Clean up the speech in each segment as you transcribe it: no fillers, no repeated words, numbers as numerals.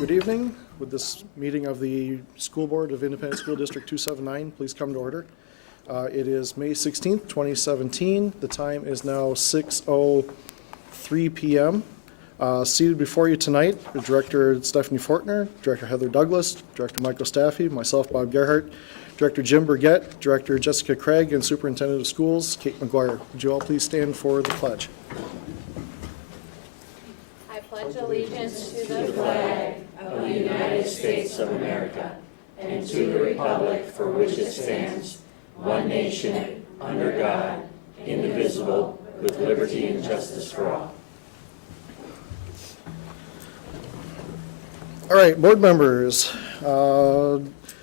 Good evening. With this meeting of the School Board of Independent School District 279, please come to order. It is May 16th, 2017. The time is now 6:03 p.m. Seated before you tonight are Director Stephanie Fortner, Director Heather Douglas, Director Michael Staffy, myself, Bob Gerhart, Director Jim Burgett, Director Jessica Craig, and Superintendent of Schools, Kate McGuire. Would you all please stand for the pledge? I pledge allegiance to the flag of the United States of America and to the republic for which it stands, one nation, under God, indivisible, with liberty and justice for all. All right, board members.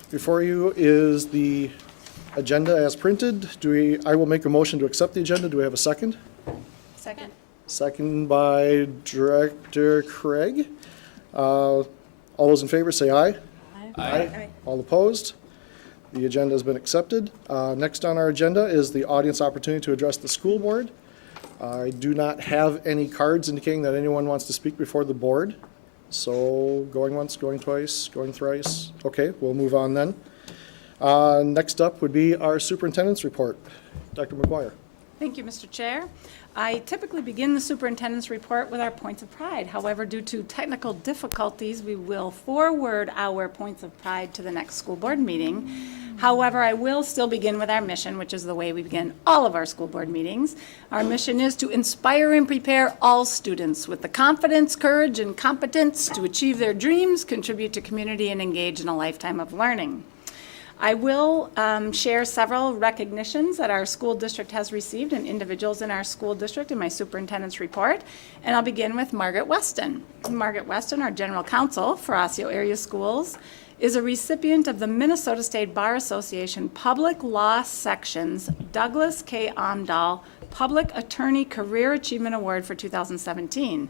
Before you is the agenda as printed. I will make a motion to accept the agenda. Do we have a second? Second. Second by Director Craig. All those in favor say aye. Aye. All opposed? The agenda has been accepted. Next on our agenda is the audience opportunity to address the school board. I do not have any cards indicating that anyone wants to speak before the board. So going once, going twice, going thrice. Okay, we'll move on then. Next up would be our superintendent's report. Dr. McGuire. Thank you, Mr. Chair. I typically begin the superintendent's report with our points of pride. However, due to technical difficulties, we will forward our points of pride to the next school board meeting. However, I will still begin with our mission, which is the way we begin all of our school board meetings. Our mission is to inspire and prepare all students with the confidence, courage, and competence to achieve their dreams, contribute to community, and engage in a lifetime of learning. I will share several recognitions that our school district has received and individuals in our school district in my superintendent's report. And I'll begin with Margaret Weston. Margaret Weston, our general counsel for Osseo area schools, is a recipient of the Minnesota State Bar Association Public Law Section's Douglas K. Omdahl Public Attorney Career Achievement Award for 2017.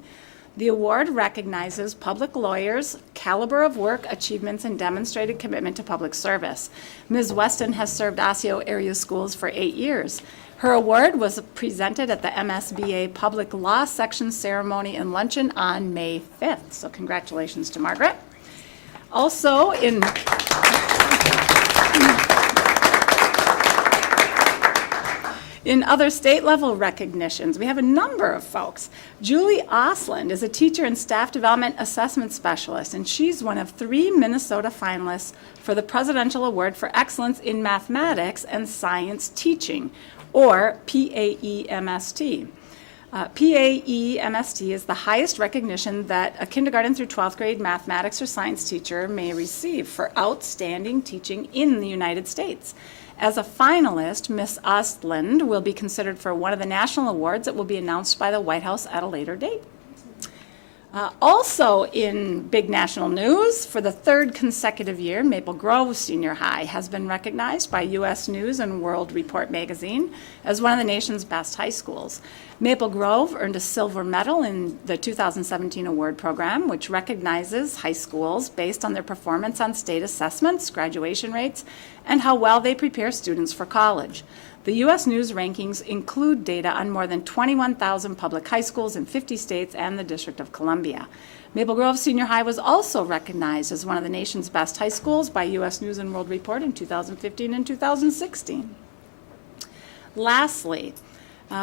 The award recognizes public lawyers' caliber of work, achievements, and demonstrated commitment to public service. Ms. Weston has served Osseo area schools for 8 years. Her award was presented at the MSBA Public Law Section ceremony and luncheon on May 5th. So congratulations to Margaret. Also in other state-level recognitions, we have a number of folks. Julie Osland is a teacher and staff development assessment specialist, and she's one of 3 Minnesota finalists for the Presidential Award for Excellence in Mathematics and Science Teaching, or PAEMST. PAEMST is the highest recognition that a kindergarten through 12th grade mathematics or science teacher may receive for outstanding teaching in the United States. As a finalist, Ms. Ostland will be considered for one of the national awards that will be announced by the White House at a later date. Also in big national news, for the 3rd consecutive year, Maple Grove Senior High has been recognized by U.S. News and World Report magazine as one of the nation's best high schools. Maple Grove earned a silver medal in the 2017 award program, which recognizes high schools based on their performance on state assessments, graduation rates, and how well they prepare students for college. The U.S. News rankings include data on more than 21,000 public high schools in 50 states and the District of Columbia. Maple Grove Senior High was also recognized as one of the nation's best high schools by U.S. News and World Report in 2015 and 2016. Lastly,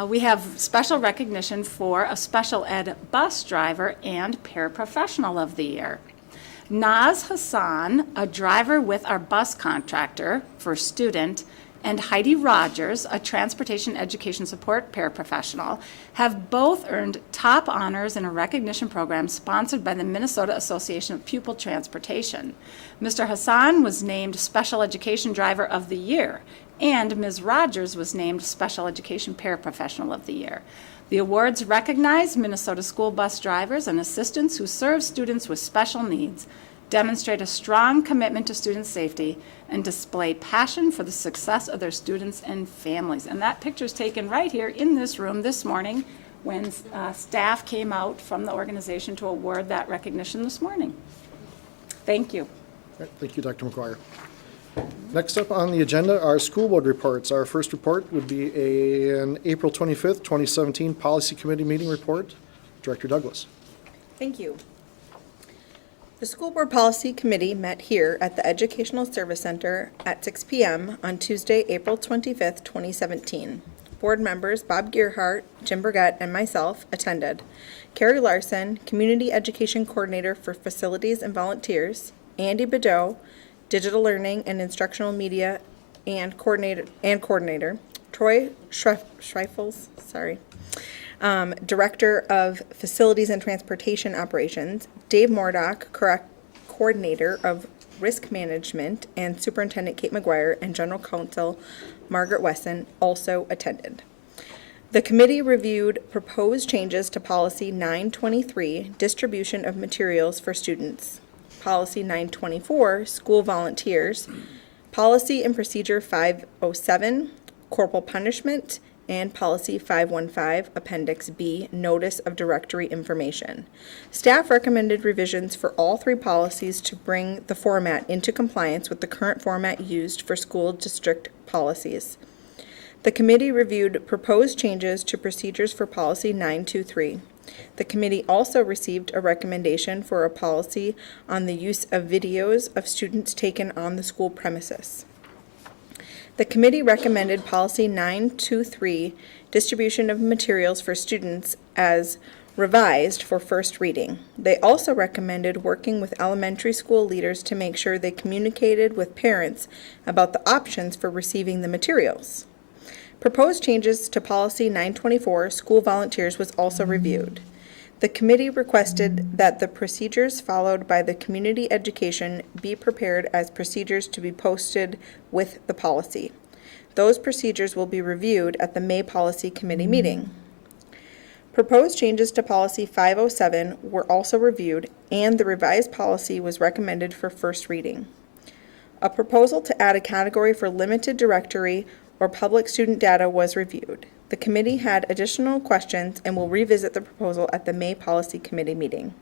we have special recognition for a special ed bus driver and paraprofessional of the year. Naz Hassan, a driver with our bus contractor for student, and Heidi Rogers, a transportation education support paraprofessional, have both earned top honors in a recognition program sponsored by the Minnesota Association of Pupil Transportation. Mr. Hassan was named Special Education Driver of the Year, and Ms. Rogers was named Special Education Paraprofessional of the Year. The awards recognize Minnesota school bus drivers and assistants who serve students with special needs, demonstrate a strong commitment to student safety, and display passion for the success of their students and families. And that picture is taken right here in this room this morning when staff came out from the organization to award that recognition this morning. Thank you. All right, thank you, Dr. McGuire. Next up on the agenda are school board reports. Our first report would be an April 25th, 2017 Policy Committee meeting report. Director Douglas. Thank you. The School Board Policy Committee met here at the Educational Service Center at 6 p.m. on Tuesday, April 25th, 2017. Board members Bob Gearhart, Jim Burgett, and myself attended. Carrie Larson, Community Education Coordinator for Facilities and Volunteers, Andy Bedeau, Digital Learning and Instructional Media and Coordinator, Troy Schreifels, Director of Facilities and Transportation Operations, Dave Mordock, Coordinator of Risk Management, and Superintendent Kate McGuire and General Counsel Margaret Wesson also attended. The committee reviewed proposed changes to Policy 923, Distribution of Materials for Students, Policy 924, School Volunteers, Policy and Procedure 507, Corporal Punishment, and Policy 515, Appendix B, Notice of Directory Information. Staff recommended revisions for all three policies to bring the format into compliance with the current format used for school district policies. The committee reviewed proposed changes to procedures for Policy 923. The committee also received a recommendation for a policy on the use of videos of students taken on the school premises. The committee recommended Policy 923, Distribution of Materials for Students, as revised for first reading. They also recommended working with elementary school leaders to make sure they communicated with parents about the options for receiving the materials. Proposed changes to Policy 924, School Volunteers, was also reviewed. The committee requested that the procedures followed by the community education be prepared as procedures to be posted with the policy. Those procedures will be reviewed at the May Policy Committee meeting. Proposed changes to Policy 507 were also reviewed, and the revised policy was recommended for first reading. A proposal to add a category for limited directory or public student data was reviewed. The committee had additional questions and will revisit the proposal at the May Policy Committee meeting.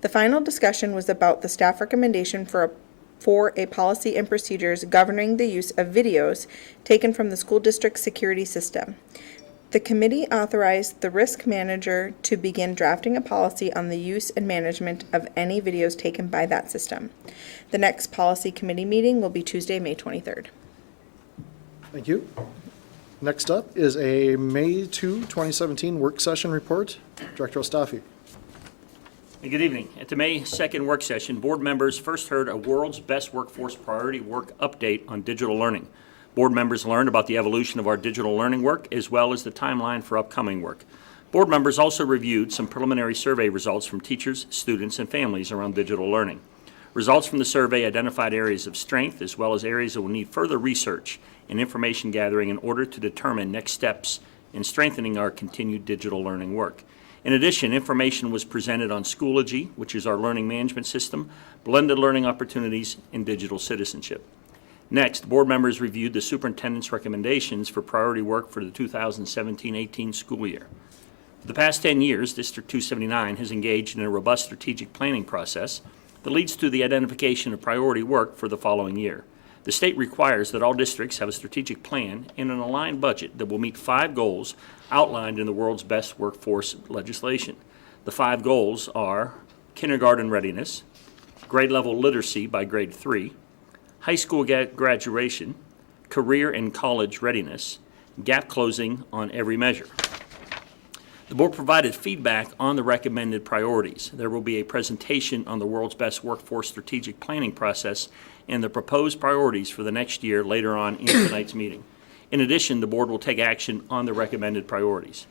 The final discussion was about the staff recommendation for a policy and procedures governing the use of videos taken from the school district security system. The committee authorized the risk manager to begin drafting a policy on the use and management of any videos taken by that system. The next Policy Committee meeting will be Tuesday, May 23rd. Thank you. Next up is a May 2, 2017 work session report. Director Ostafi. Good evening. At the May 2nd work session, board members first heard a World's Best Workforce Priority Work update on digital learning. Board members learned about the evolution of our digital learning work as well as the timeline for upcoming work. Board members also reviewed some preliminary survey results from teachers, students, and families around digital learning. Results from the survey identified areas of strength as well as areas that will need further research and information gathering in order to determine next steps in strengthening our continued digital learning work. In addition, information was presented on Schoology, which is our learning management system, blended learning opportunities, and digital citizenship. Next, board members reviewed the superintendent's recommendations for priority work for the 2017-18 school year. For the past 10 years, District 279 has engaged in a robust strategic planning process that leads to the identification of priority work for the following year. The state requires that all districts have a strategic plan and an aligned budget that will meet 5 goals outlined in the World's Best Workforce legislation. The 5 goals are kindergarten readiness, grade level literacy by grade 3, high school graduation, career and college readiness, gap closing on every measure. The board provided feedback on the recommended priorities. There will be a presentation on the World's Best Workforce strategic planning process and the proposed priorities for the next year later on in tonight's meeting. In addition, the board will take action on the recommended priorities.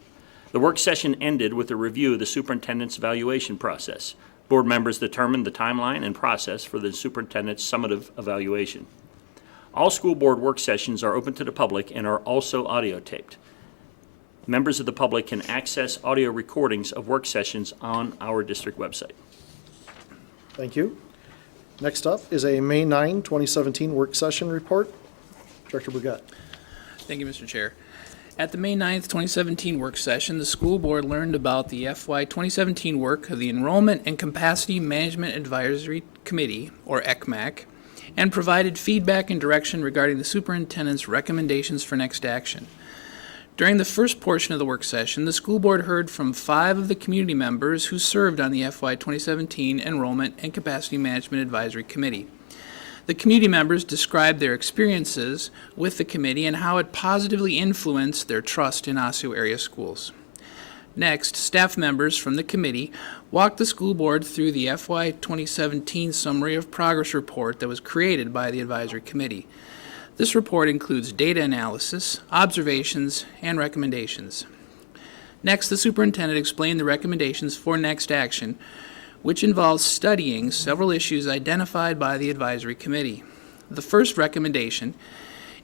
The work session ended with a review of the superintendent's evaluation process. Board members determined the timeline and process for the superintendent's summative evaluation. All school board work sessions are open to the public and are also audio taped. Members of the public can access audio recordings of work sessions on our district website. Thank you. Next up is a May 9, 2017 work session report. Director Burgett. Thank you, Mr. Chair. At the May 9th, 2017 work session, the school board learned about the FY 2017 work of the Enrollment and Capacity Management Advisory Committee, or ECMAC, and provided feedback and direction regarding the superintendent's recommendations for next action. During the first portion of the work session, the school board heard from 5 of the community members who served on the FY 2017 Enrollment and Capacity Management Advisory Committee. The community members described their experiences with the committee and how it positively influenced their trust in Osseo area schools. Next, staff members from the committee walked the school board through the FY 2017 Summary of Progress report that was created by the advisory committee. This report includes data analysis, observations, and recommendations. Next, the superintendent explained the recommendations for next action, which involves studying several issues identified by the advisory committee. The first recommendation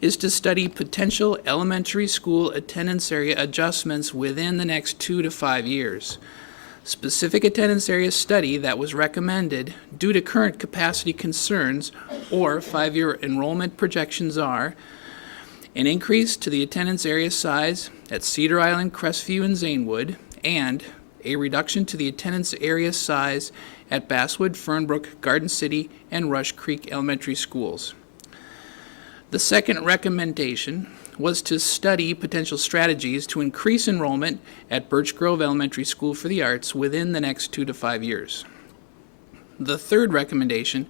is to study potential elementary school attendance area adjustments within the next 2 to 5 years. Specific attendance area study that was recommended due to current capacity concerns or 5-year enrollment projections are an increase to the attendance area size at Cedar Island, Crestview, and Zanewood, and a reduction to the attendance area size at Basswood, Fernbrook, Garden City, and Rush Creek Elementary Schools. The second recommendation was to study potential strategies to increase enrollment at Birch Grove Elementary School for the Arts within the next 2 to 5 years. The third recommendation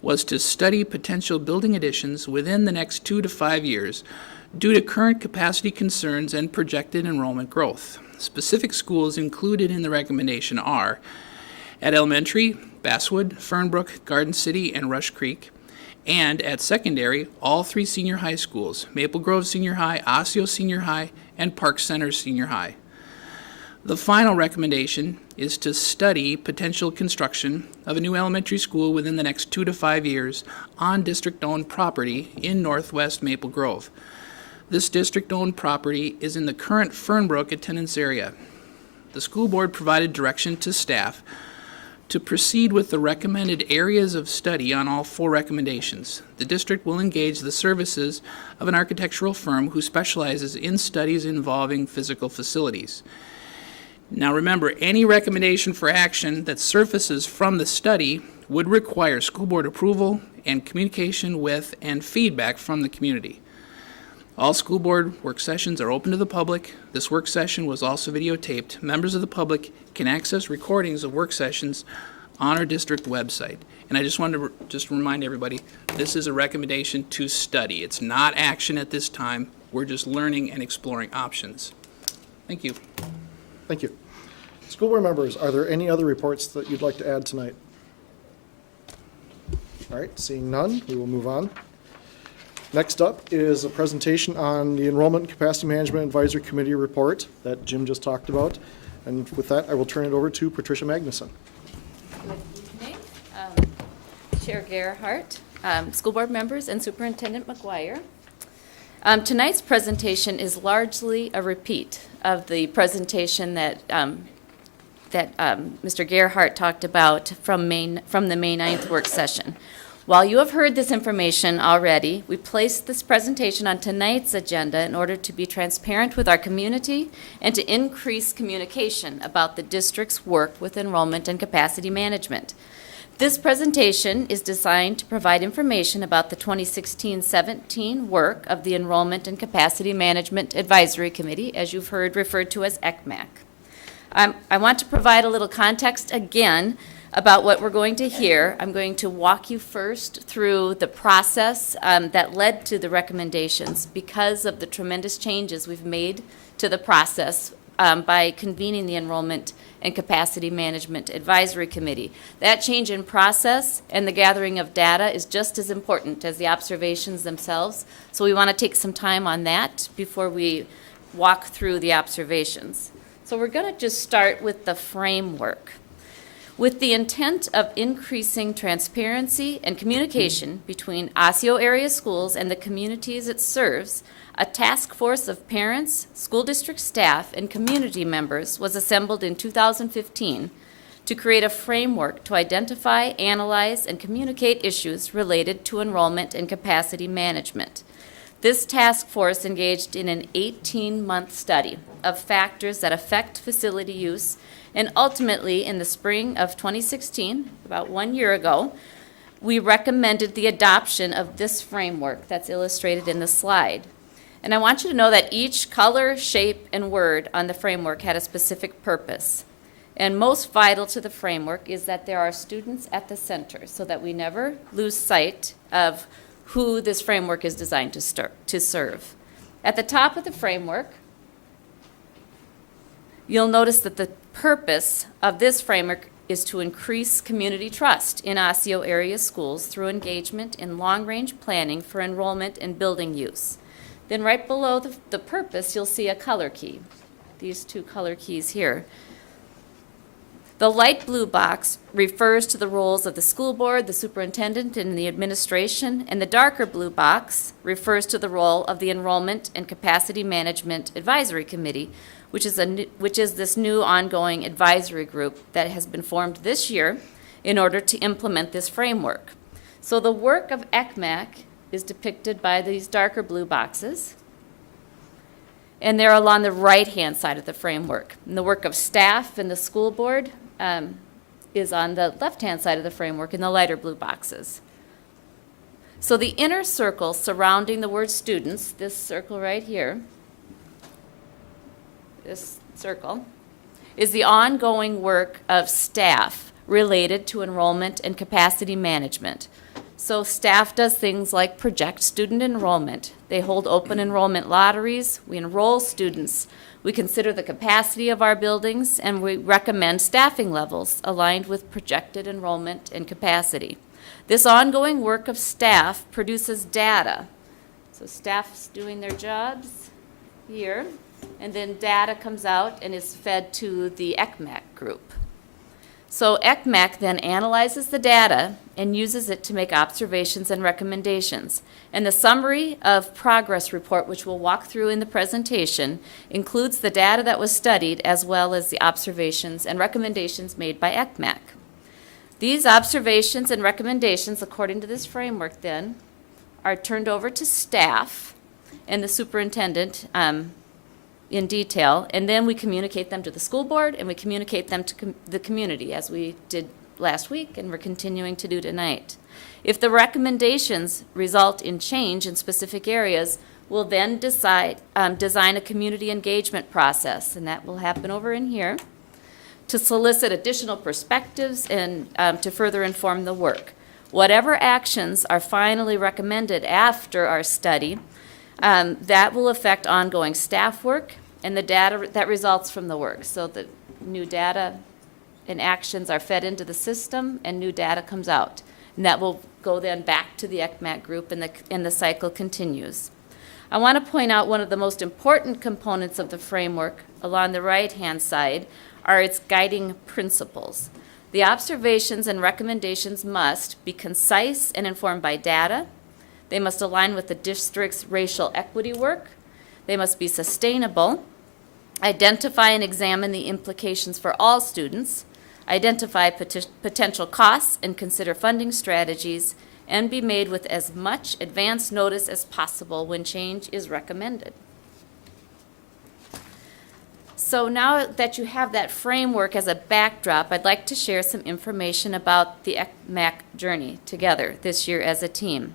was to study potential building additions within the next 2 to 5 years due to current capacity concerns and projected enrollment growth. Specific schools included in the recommendation are at elementary, Basswood, Fernbrook, Garden City, and Rush Creek, and at secondary, all 3 senior high schools, Maple Grove Senior High, Osseo Senior High, and Park Center Senior High. The final recommendation is to study potential construction of a new elementary school within the next 2 to 5 years on district-owned property in northwest Maple Grove. This district-owned property is in the current Fernbrook attendance area. The school board provided direction to staff to proceed with the recommended areas of study on all 4 recommendations. The district will engage the services of an architectural firm who specializes in studies involving physical facilities. Now remember, any recommendation for action that surfaces from the study would require school board approval and communication with and feedback from the community. All school board work sessions are open to the public. This work session was also videotaped. Members of the public can access recordings of work sessions on our district website. And I just wanted to remind everybody, this is a recommendation to study. It's not action at this time. We're just learning and exploring options. Thank you. Thank you. School board members, are there any other reports that you'd like to add tonight? All right, seeing none, we will move on. Next up is a presentation on the Enrollment and Capacity Management Advisory Committee report that Jim just talked about. And with that, I will turn it over to Patricia Magnuson. Good evening, Chair Gerhardt, school board members, and Superintendent McGuire. Tonight's presentation is largely a repeat of the presentation that Mr. Gerhardt talked about from the May 9th work session. While you have heard this information already, we placed this presentation on tonight's agenda in order to be transparent with our community and to increase communication about the district's work with enrollment and capacity management. This presentation is designed to provide information about the 2016-17 work of the Enrollment and Capacity Management Advisory Committee, as you've heard referred to as ECMAC. I want to provide a little context again about what we're going to hear. I'm going to walk you first through the process that led to the recommendations because of the tremendous changes we've made to the process by convening the Enrollment and Capacity Management Advisory Committee. That change in process and the gathering of data is just as important as the observations themselves, so we want to take some time on that before we walk through the observations. So we're going to just start with the framework. With the intent of increasing transparency and communication between Osseo area schools and the communities it serves, a task force of parents, school district staff, and community members was assembled in 2015 to create a framework to identify, analyze, and communicate issues related to enrollment and capacity management. This task force engaged in an 18-month study of factors that affect facility use, and ultimately, in the spring of 2016, about 1 year ago, we recommended the adoption of this framework that's illustrated in the slide. And I want you to know that each color, shape, and word on the framework had a specific purpose. And most vital to the framework is that there are students at the center so that we never lose sight of who this framework is designed to serve. At the top of the framework, you'll notice that the purpose of this framework is to increase community trust in Osseo area schools through engagement in long-range planning for enrollment and building use. Then right below the purpose, you'll see a color key, these two color keys here. The light blue box refers to the roles of the school board, the superintendent, and the administration, and the darker blue box refers to the role of the Enrollment and Capacity Management Advisory Committee, which is this new ongoing advisory group that has been formed this year in order to implement this framework. So the work of ECMAC is depicted by these darker blue boxes, and they're along the right-hand side of the framework. And the work of staff and the school board is on the left-hand side of the framework in the lighter blue boxes. So the inner circle surrounding the word students, this circle right here, this circle, is the ongoing work of staff related to enrollment and capacity management. So staff does things like project student enrollment. They hold open enrollment lotteries. We enroll students. We consider the capacity of our buildings, and we recommend staffing levels aligned with projected enrollment and capacity. This ongoing work of staff produces data. So staff's doing their jobs here, and then data comes out and is fed to the ECMAC group. So ECMAC then analyzes the data and uses it to make observations and recommendations. And the summary of progress report, which we'll walk through in the presentation, includes the data that was studied as well as the observations and recommendations made by ECMAC. These observations and recommendations, according to this framework then, are turned over to staff and the superintendent in detail, and then we communicate them to the school board, and we communicate them to the community, as we did last week and we're continuing to do tonight. If the recommendations result in change in specific areas, we'll then design a community engagement process, and that will happen over in here, to solicit additional perspectives and to further inform the work. Whatever actions are finally recommended after our study, that will affect ongoing staff work and the data that results from the work. So the new data and actions are fed into the system, and new data comes out. And that will go then back to the ECMAC group, and the cycle continues. I want to point out one of the most important components of the framework along the right-hand side are its guiding principles. The observations and recommendations must be concise and informed by data. They must align with the district's racial equity work. They must be sustainable, identify and examine the implications for all students, identify potential costs and consider funding strategies, and be made with as much advance notice as possible when change is recommended. So now that you have that framework as a backdrop, I'd like to share some information about the ECMAC journey together this year as a team.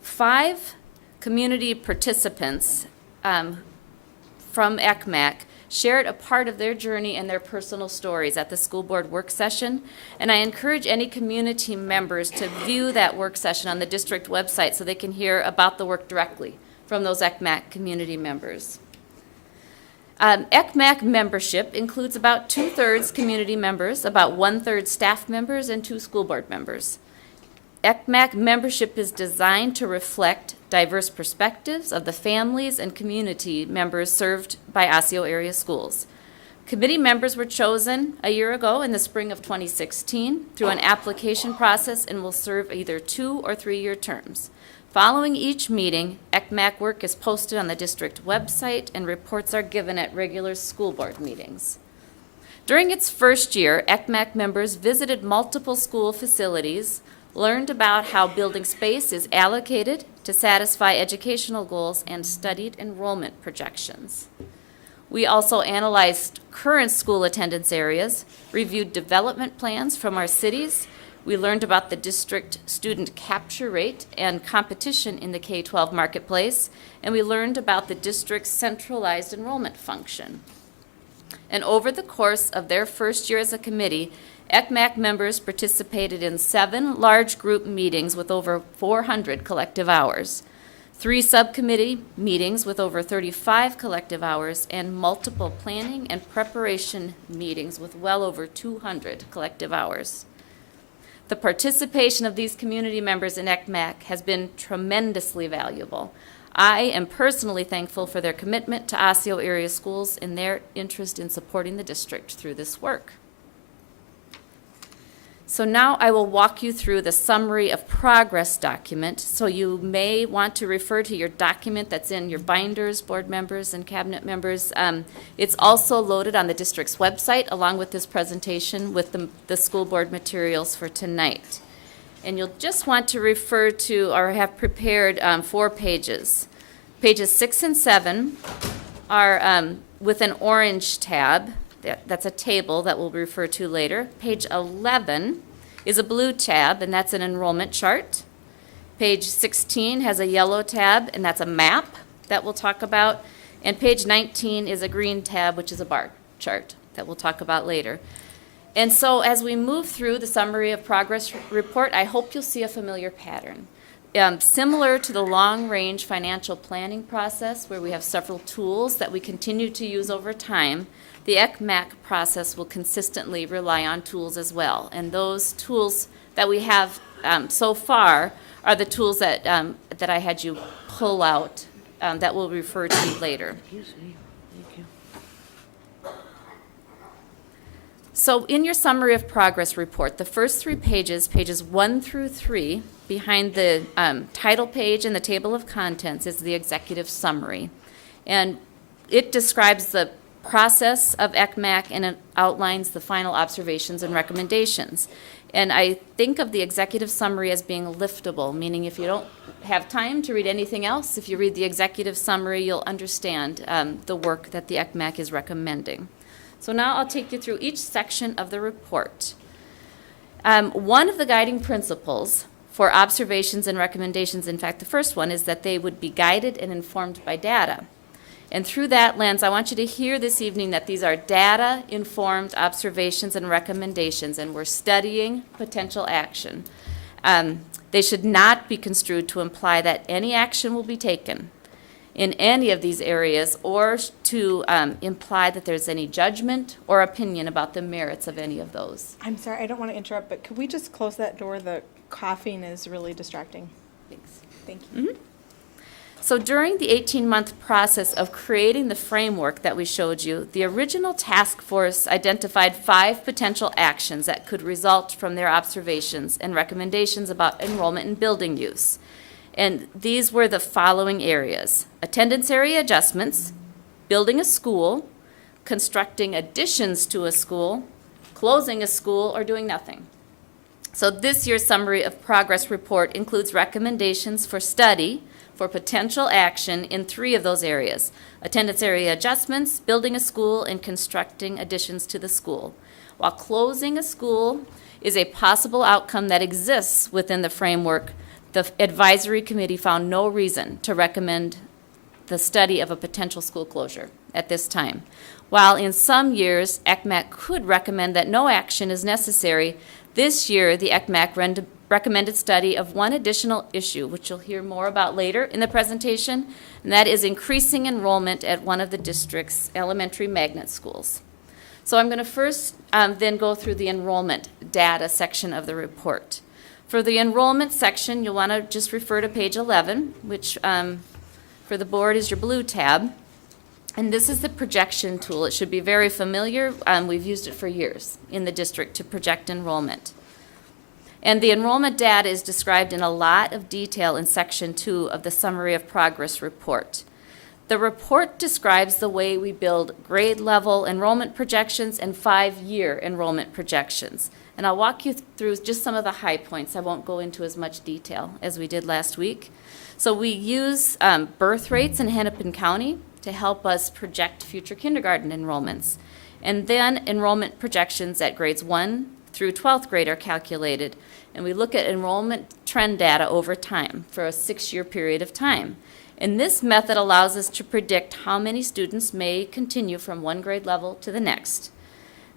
5 community participants from ECMAC shared a part of their journey and their personal stories at the school board work session, and I encourage any community members to view that work session on the district website so they can hear about the work directly from those ECMAC community members. ECMAC membership includes about 2/3 community members, about 1/3 staff members, and 2 school board members. ECMAC membership is designed to reflect diverse perspectives of the families and community members served by Osseo area schools. Committee members were chosen a year ago in the spring of 2016 through an application process and will serve either 2 or 3-year terms. Following each meeting, ECMAC work is posted on the district website and reports are given at regular school board meetings. During its first year, ECMAC members visited multiple school facilities, learned about how building space is allocated to satisfy educational goals, and studied enrollment projections. We also analyzed current school attendance areas, reviewed development plans from our cities. We learned about the district student capture rate and competition in the K-12 marketplace, and we learned about the district's centralized enrollment function. And over the course of their first year as a committee, ECMAC members participated in 7 large group meetings with over 400 collective hours, 3 subcommittee meetings with over 35 collective hours, and multiple planning and preparation meetings with well over 200 collective hours. The participation of these community members in ECMAC has been tremendously valuable. I am personally thankful for their commitment to Osseo area schools and their interest in supporting the district through this work. So now I will walk you through the summary of progress document. So you may want to refer to your document that's in your binders, board members and cabinet members. It's also loaded on the district's website along with this presentation with the school board materials for tonight. And you'll just want to refer to or have prepared 4 pages. Pages 6 and 7 are with an orange tab. That's a table that we'll refer to later. Page 11 is a blue tab, and that's an enrollment chart. Page 16 has a yellow tab, and that's a map that we'll talk about. And page 19 is a green tab, which is a bar chart that we'll talk about later. And so as we move through the summary of progress report, I hope you'll see a familiar pattern. Similar to the long-range financial planning process, where we have several tools that we continue to use over time, the ECMAC process will consistently rely on tools as well. And those tools that we have so far are the tools that, that I had you pull out that we'll refer to later. So in your summary of progress report, the first 3 pages, pages 1 through 3, behind the title page and the table of contents is the executive summary. And it describes the process of ECMAC and it outlines the final observations and recommendations. And I think of the executive summary as being liftable, meaning if you don't have time to read anything else, if you read the executive summary, you'll understand the work that the ECMAC is recommending. So now I'll take you through each section of the report. One of the guiding principles for observations and recommendations, in fact, the first one, is that they would be guided and informed by data. And through that lens, I want you to hear this evening that these are data-informed observations and recommendations, and we're studying potential action. They should not be construed to imply that any action will be taken in any of these areas or to imply that there's any judgment or opinion about the merits of any of those. I'm sorry, I don't want to interrupt, but could we just close that door? The coughing is really distracting. Thanks. Thank you. So during the 18-month process of creating the framework that we showed you, the original task force identified 5 potential actions that could result from their observations and recommendations about enrollment and building use. And these were the following areas: attendance area adjustments, building a school, constructing additions to a school, closing a school, or doing nothing. So this year's summary of progress report includes recommendations for study for potential action in 3 of those areas: attendance area adjustments, building a school, and constructing additions to the school. While closing a school is a possible outcome that exists within the framework, the advisory committee found no reason to recommend the study of a potential school closure at this time. While in some years, ECMAC could recommend that no action is necessary, this year the ECMAC recommended study of one additional issue, which you'll hear more about later in the presentation, and that is increasing enrollment at one of the district's elementary magnet schools. So I'm going to first then go through the enrollment data section of the report. For the enrollment section, you'll want to just refer to page 11, which for the board is your blue tab. And this is the projection tool. It should be very familiar. We've used it for years in the district to project enrollment. And the enrollment data is described in a lot of detail in section 2 of the summary of progress report. The report describes the way we build grade level enrollment projections and 5-year enrollment projections. And I'll walk you through just some of the high points. I won't go into as much detail as we did last week. So we use birth rates in Hennepin County to help us project future kindergarten enrollments. And then enrollment projections at grades 1 through 12th grade are calculated, and we look at enrollment trend data over time for a 6-year period of time. And this method allows us to predict how many students may continue from one grade level to the next.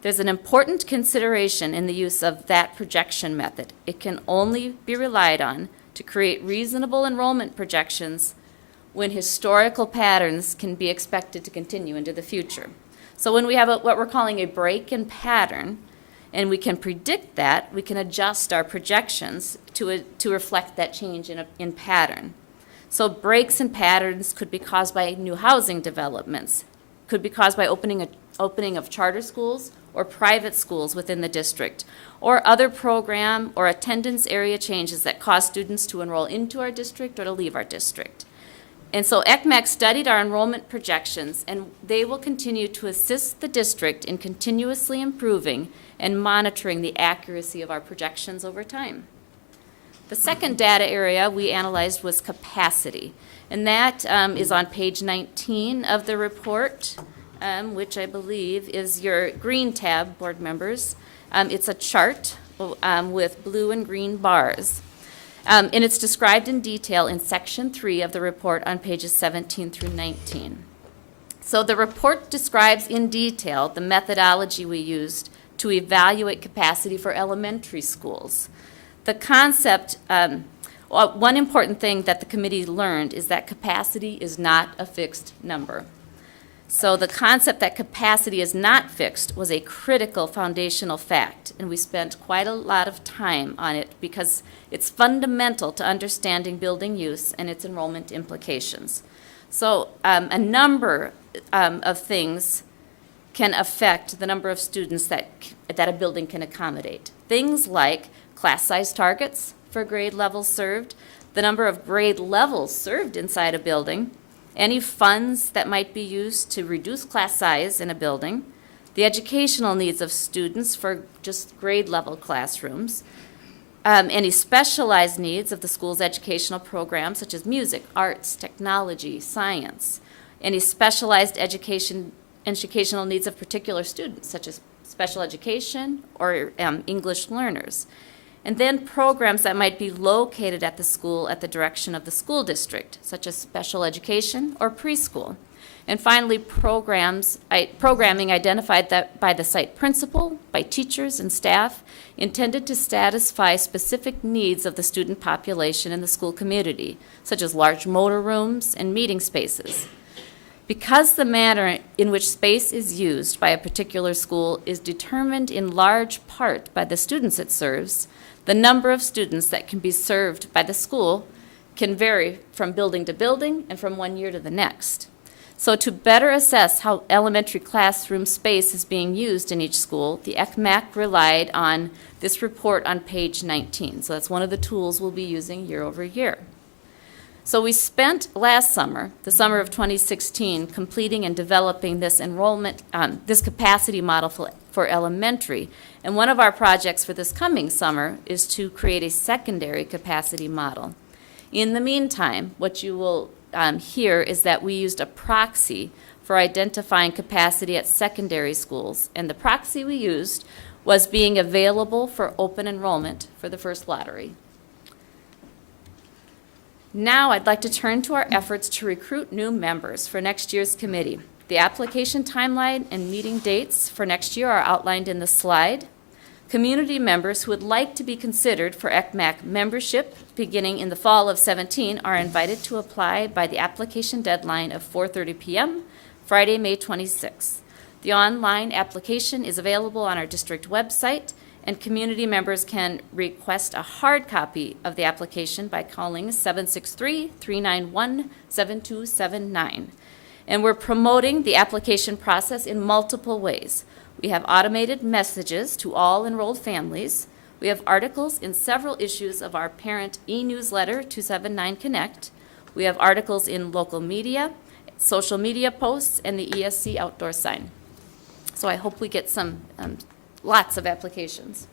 There's an important consideration in the use of that projection method. It can only be relied on to create reasonable enrollment projections when historical patterns can be expected to continue into the future. So when we have what we're calling a break in pattern, and we can predict that, we can adjust our projections to reflect that change in pattern. So breaks in patterns could be caused by new housing developments, could be caused by opening of charter schools or private schools within the district, or other program or attendance area changes that cause students to enroll into our district or to leave our district. And so ECMAC studied our enrollment projections, and they will continue to assist the district in continuously improving and monitoring the accuracy of our projections over time. The second data area we analyzed was capacity, and that is on page 19 of the report, which I believe is your green tab, board members. It's a chart with blue and green bars. And it's described in detail in section 3 of the report on pages 17 through 19. So the report describes in detail the methodology we used to evaluate capacity for elementary schools. The concept, one important thing that the committee learned is that capacity is not a fixed number. So the concept that capacity is not fixed was a critical foundational fact, and we spent quite a lot of time on it because it's fundamental to understanding building use and its enrollment implications. So a number of things can affect the number of students that a building can accommodate. Things like class size targets for grade levels served, the number of grade levels served inside a building, any funds that might be used to reduce class size in a building, the educational needs of students for just grade level classrooms, any specialized needs of the school's educational programs such as music, arts, technology, science, any specialized educational needs of particular students such as special education or English learners. And then programs that might be located at the school at the direction of the school district, such as special education or preschool. And finally, programming identified by the site principal, by teachers and staff, intended to satisfy specific needs of the student population in the school community, such as large motor rooms and meeting spaces. Because the manner in which space is used by a particular school is determined in large part by the students it serves, the number of students that can be served by the school can vary from building to building and from one year to the next. So to better assess how elementary classroom space is being used in each school, the ECMAC relied on this report on page 19. So that's one of the tools we'll be using year over year. So we spent last summer, the summer of 2016, completing and developing this this capacity model for elementary. And one of our projects for this coming summer is to create a secondary capacity model. In the meantime, what you will hear is that we used a proxy for identifying capacity at secondary schools. And the proxy we used was being available for open enrollment for the first lottery. Now I'd like to turn to our efforts to recruit new members for next year's committee. The application timeline and meeting dates for next year are outlined in the slide. Community members who would like to be considered for ECMAC membership beginning in the fall of 17 are invited to apply by the application deadline of 4:30 p.m., Friday, May 26th. The online application is available on our district website, and community members can request a hard copy of the application by calling 763-391-7279. And we're promoting the application process in multiple ways. We have automated messages to all enrolled families. We have articles in several issues of our parent e-newsletter, 279 Connect. We have articles in local media, social media posts, and the ESC outdoor sign. So I hope we get some lots of applications.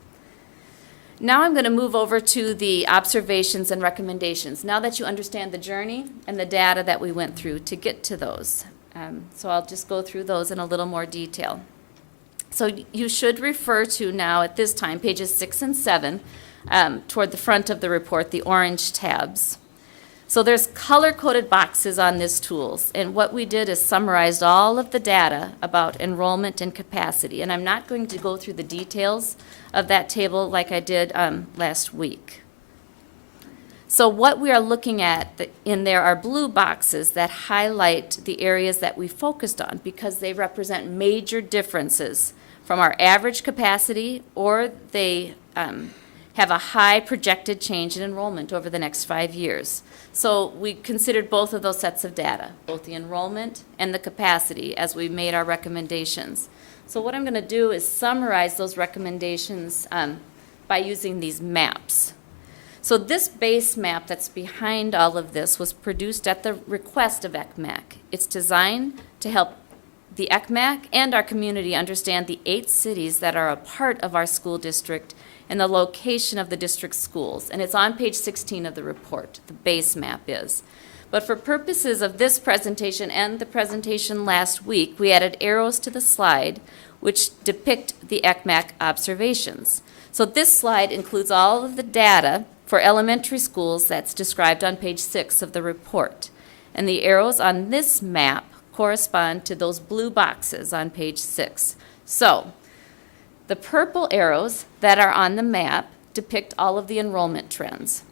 Now I'm going to move over to the observations and recommendations, now that you understand the journey and the data that we went through to get to those. So I'll just go through those in a little more detail. So you should refer to now at this time, pages 6 and 7, toward the front of the report, the orange tabs. So there's color-coded boxes on this tools, and what we did is summarized all of the data about enrollment and capacity, and I'm not going to go through the details of that table like I did last week. So what we are looking at in there are blue boxes that highlight the areas that we focused on because they represent major differences from our average capacity, or they have a high projected change in enrollment over the next 5 years. So we considered both of those sets of data, both the enrollment and the capacity, as we made our recommendations. So what I'm going to do is summarize those recommendations by using these maps. So this base map that's behind all of this was produced at the request of ECMAC. It's designed to help the ECMAC and our community understand the 8 cities that are a part of our school district and the location of the district schools. And it's on page 16 of the report, the base map is. But for purposes of this presentation and the presentation last week, we added arrows to the slide which depict the ECMAC observations. So this slide includes all of the data for elementary schools that's described on page 6 of the report. And the arrows on this map correspond to those blue boxes on page 6. So the purple arrows that are on the map depict all of the enrollment trends.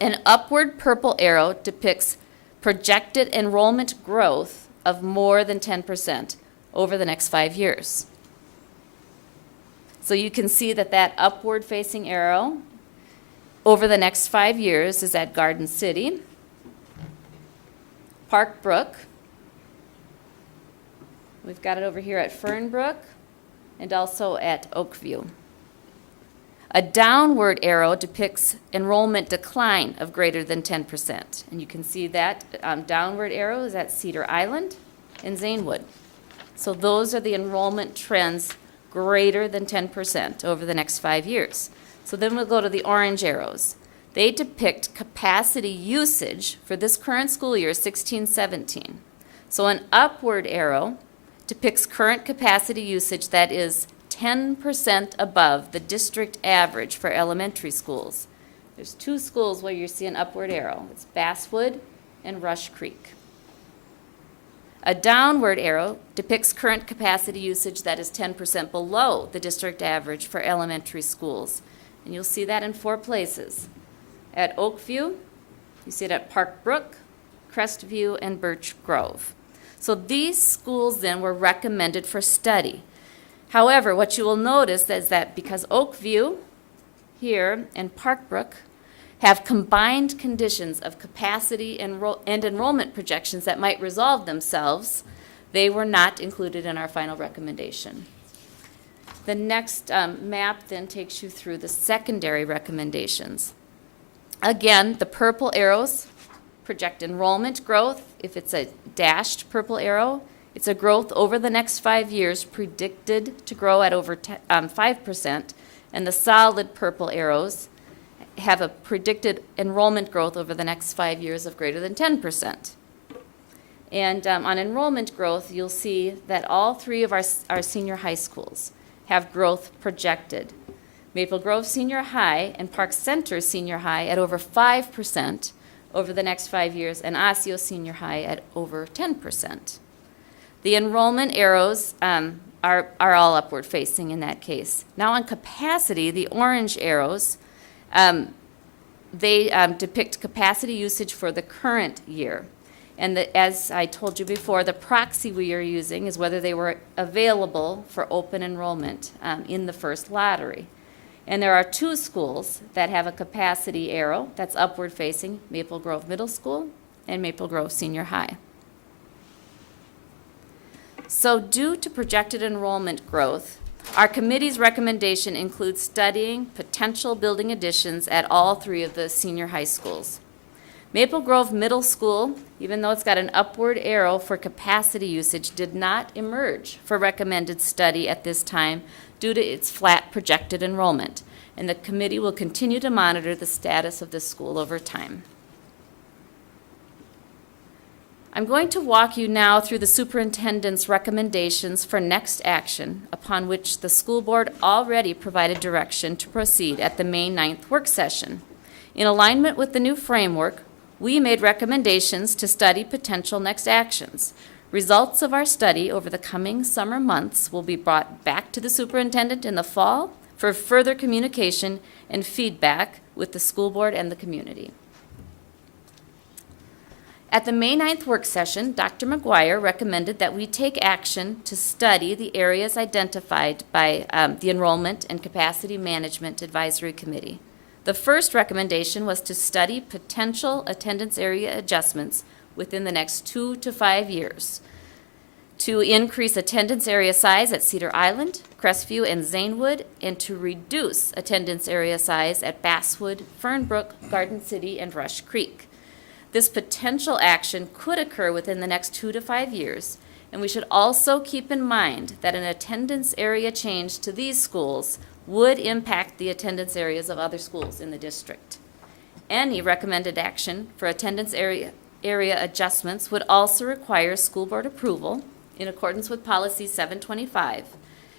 An upward purple arrow depicts projected enrollment growth of more than 10% over the next 5 years. So you can see that that upward facing arrow over the next 5 years is at Garden City, Park Brook, we've got it over here at Fernbrook, and also at Oakview. A downward arrow depicts enrollment decline of greater than 10%. And you can see that downward arrow is at Cedar Island and Zanewood. So those are the enrollment trends greater than 10% over the next 5 years. So then we'll go to the orange arrows. They depict capacity usage for this current school year, 16-17. So an upward arrow depicts current capacity usage that is 10% above the district average for elementary schools. There's 2 schools where you see an upward arrow. It's Basswood and Rush Creek. A downward arrow depicts current capacity usage that is 10% below the district average for elementary schools. And you'll see that in 4 places. At Oakview, you see it at Park Brook, Crestview, and Birch Grove. So these schools then were recommended for study. However, what you will notice is that because Oakview here and Park Brook have combined conditions of capacity and enrollment projections that might resolve themselves, they were not included in our final recommendation. The next map then takes you through the secondary recommendations. Again, the purple arrows project enrollment growth. If it's a dashed purple arrow, it's a growth over the next 5 years predicted to grow at over 5%, and the solid purple arrows have a predicted enrollment growth over the next 5 years of greater than 10%. And on enrollment growth, you'll see that all 3 of our senior high schools have growth projected. Maple Grove Senior High and Park Center Senior High at over 5% over the next 5 years, and Osseo Senior High at over 10%. The enrollment arrows are all upward facing in that case. Now on capacity, the orange arrows, they depict capacity usage for the current year. And as I told you before, the proxy we are using is whether they were available for open enrollment in the first lottery. And there are 2 schools that have a capacity arrow that's upward facing, Maple Grove Middle School and Maple Grove Senior High. So due to projected enrollment growth, our committee's recommendation includes studying potential building additions at all 3 of the senior high schools. Maple Grove Middle School, even though it's got an upward arrow for capacity usage, did not emerge for recommended study at this time due to its flat projected enrollment, and the committee will continue to monitor the status of this school over time. I'm going to walk you now through the superintendent's recommendations for next action, upon which the school board already provided direction to proceed at the May 9th work session. In alignment with the new framework, we made recommendations to study potential next actions. Results of our study over the coming summer months will be brought back to the superintendent in the fall for further communication and feedback with the school board and the community. At the May 9th work session, Dr. McGuire recommended that we take action to study the areas identified by the Enrollment and Capacity Management Advisory Committee. The first recommendation was to study potential attendance area adjustments within the next 2 to 5 years to increase attendance area size at Cedar Island, Crestview, and Zanewood, and to reduce attendance area size at Basswood, Fernbrook, Garden City, and Rush Creek. This potential action could occur within the next 2 to 5 years, and we should also keep in mind that an attendance area change to these schools would impact the attendance areas of other schools in the district. Any recommended action for attendance area adjustments would also require school board approval in accordance with Policy 725,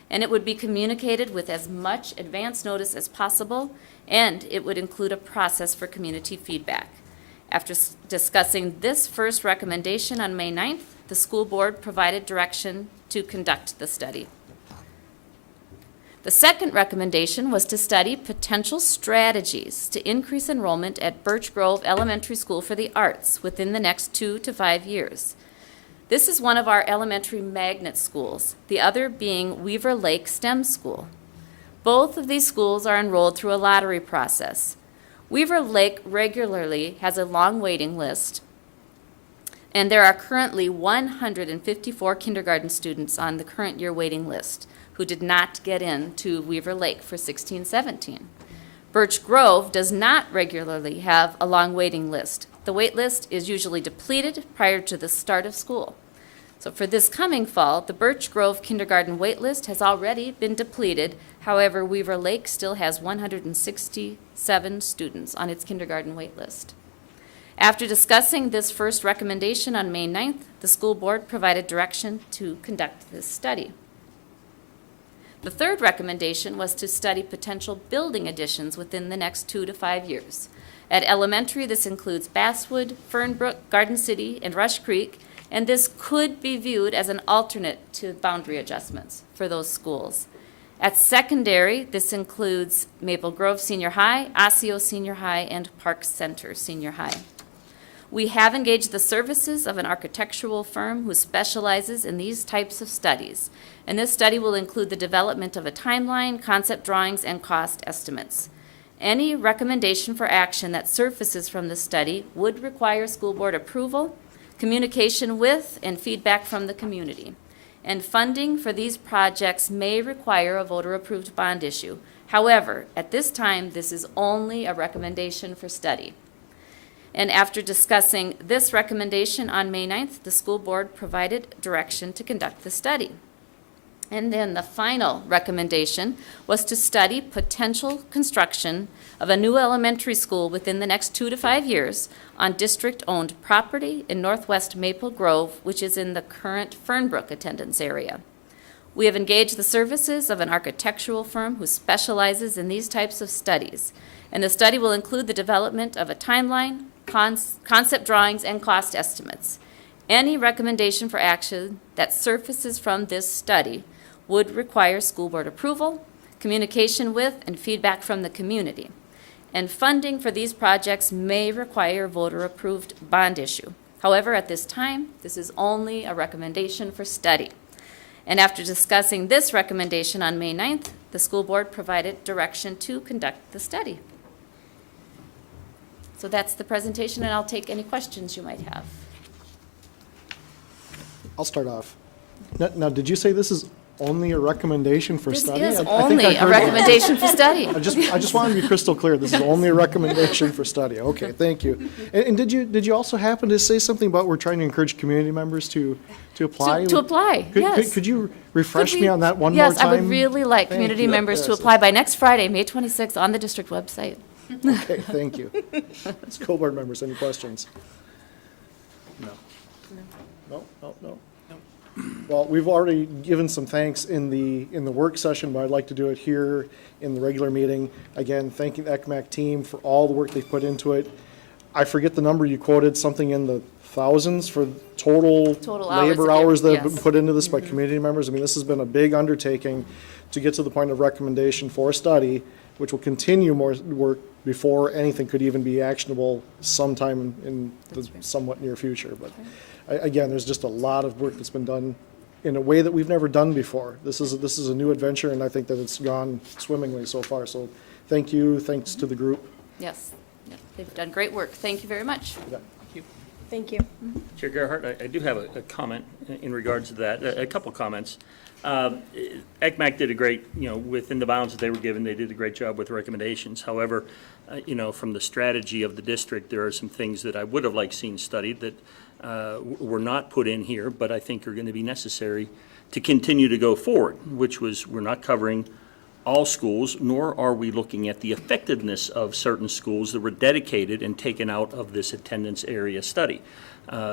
and it would be communicated with as much advance notice as possible, and it would include a process for community feedback. After discussing this first recommendation on May 9th, the school board provided direction to conduct the study. The second recommendation was to study potential strategies to increase enrollment at Birch Grove Elementary School for the Arts within the next 2 to 5 years. This is one of our elementary magnet schools, the other being Weaver Lake STEM School. Both of these schools are enrolled through a lottery process. Weaver Lake regularly has a long waiting list, and there are currently 154 kindergarten students on the current year waiting list who did not get into Weaver Lake for 16-17. Birch Grove does not regularly have a long waiting list. The wait list is usually depleted prior to the start of school. So for this coming fall, the Birch Grove kindergarten wait list has already been depleted. However, Weaver Lake still has 167 students on its kindergarten wait list. After discussing this first recommendation on May 9th, the school board provided direction to conduct this study. The third recommendation was to study potential building additions within the next 2 to 5 years. At elementary, this includes Basswood, Fernbrook, Garden City, and Rush Creek, and this could be viewed as an alternate to boundary adjustments for those schools. At secondary, this includes Maple Grove Senior High, Osseo Senior High, and Park Center Senior High. We have engaged the services of an architectural firm who specializes in these types of studies, and this study will include the development of a timeline, concept drawings, and cost estimates. Any recommendation for action that surfaces from this study would require school board approval, communication with, and feedback from the community. And funding for these projects may require a voter-approved bond issue. However, at this time, this is only a recommendation for study. And after discussing this recommendation on May 9th, the school board provided direction to conduct the study. And then the final recommendation was to study potential construction of a new elementary school within the next 2 to 5 years on district-owned property in northwest Maple Grove, which is in the current Fernbrook attendance area. We have engaged the services of an architectural firm who specializes in these types of studies, and the study will include the development of a timeline, concept drawings, and cost estimates. Any recommendation for action that surfaces from this study would require school board approval, communication with, and feedback from the community. And funding for these projects may require voter-approved bond issue. However, at this time, this is only a recommendation for study. And after discussing this recommendation on May 9th, the school board provided direction to conduct the study. So that's the presentation, and I'll take any questions you might have. I'll start off. Now, did you say this is only a recommendation for This study? is I think only I a heard that. recommendation for study. I just want to be crystal clear. This is only a recommendation for study. Okay, thank you. And did you also happen to say something about we're trying to encourage community members to apply? To apply, yes. Could you refresh Could me we- on that one more time? Yes, I would really like Thank community you. members to Yes. apply by next Friday, May 26th, on the district website. Okay, thank you. School board members, any questions? No. No. Well, we've already given some thanks in the work session, but I'd like to do it here in the regular meeting. Again, thanking the ECMAC team for all the work they've put into it. I forget the number you quoted, something in the thousands for total labor hours that have been put into this by community members. I mean, this has been a big undertaking to get to the point of recommendation for a study, which will continue more work before anything could even be actionable sometime in the somewhat near future. But again, there's just a lot of work that's been done in a way that we've never done before. This is a new adventure, and I think that it's gone swimmingly so far. So thank you, thanks to the group. Yes, they've done great work. Thank you very much. Yeah. Thank you. Chair Gerhardt, I do have a comment in regards to that, a couple comments. ECMAC did a great, within the bounds that they were given, they did a great job with recommendations. However, from the strategy of the district, there are some things that I would have liked seen studied that were not put in here, but I think are going to be necessary to continue to go forward, which was we're not covering all schools, nor are we looking at the effectiveness of certain schools that were dedicated and taken out of this attendance area study.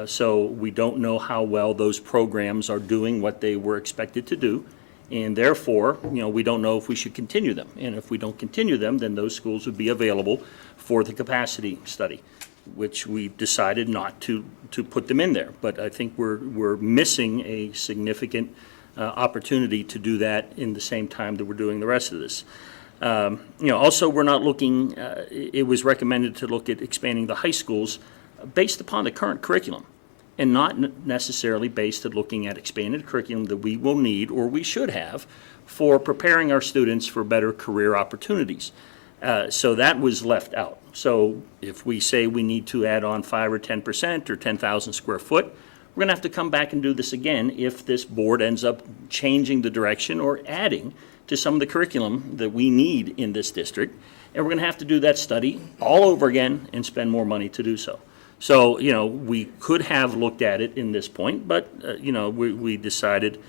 So we don't know how well those programs are doing what they were expected to do, and therefore, we don't know if we should continue them. And if we don't continue them, then those schools would be available for the capacity study, which we decided not to put them in there. But I think we're missing a significant opportunity to do that in the same time that we're doing the rest of this. Also, we're not looking, it was recommended to look at expanding the high schools based upon the current curriculum and not necessarily based at looking at expanded curriculum that we will need or we should have for preparing our students for better career opportunities. So that was left out. So if we say we need to add on 5 or 10% or 10,000 square foot, we're going to have to come back and do this again if this board ends up changing the direction or adding to some of the curriculum that we need in this district. And we're going to have to do that study all over again and spend more money to do so. So, we could have looked at it in this point, but, we decided,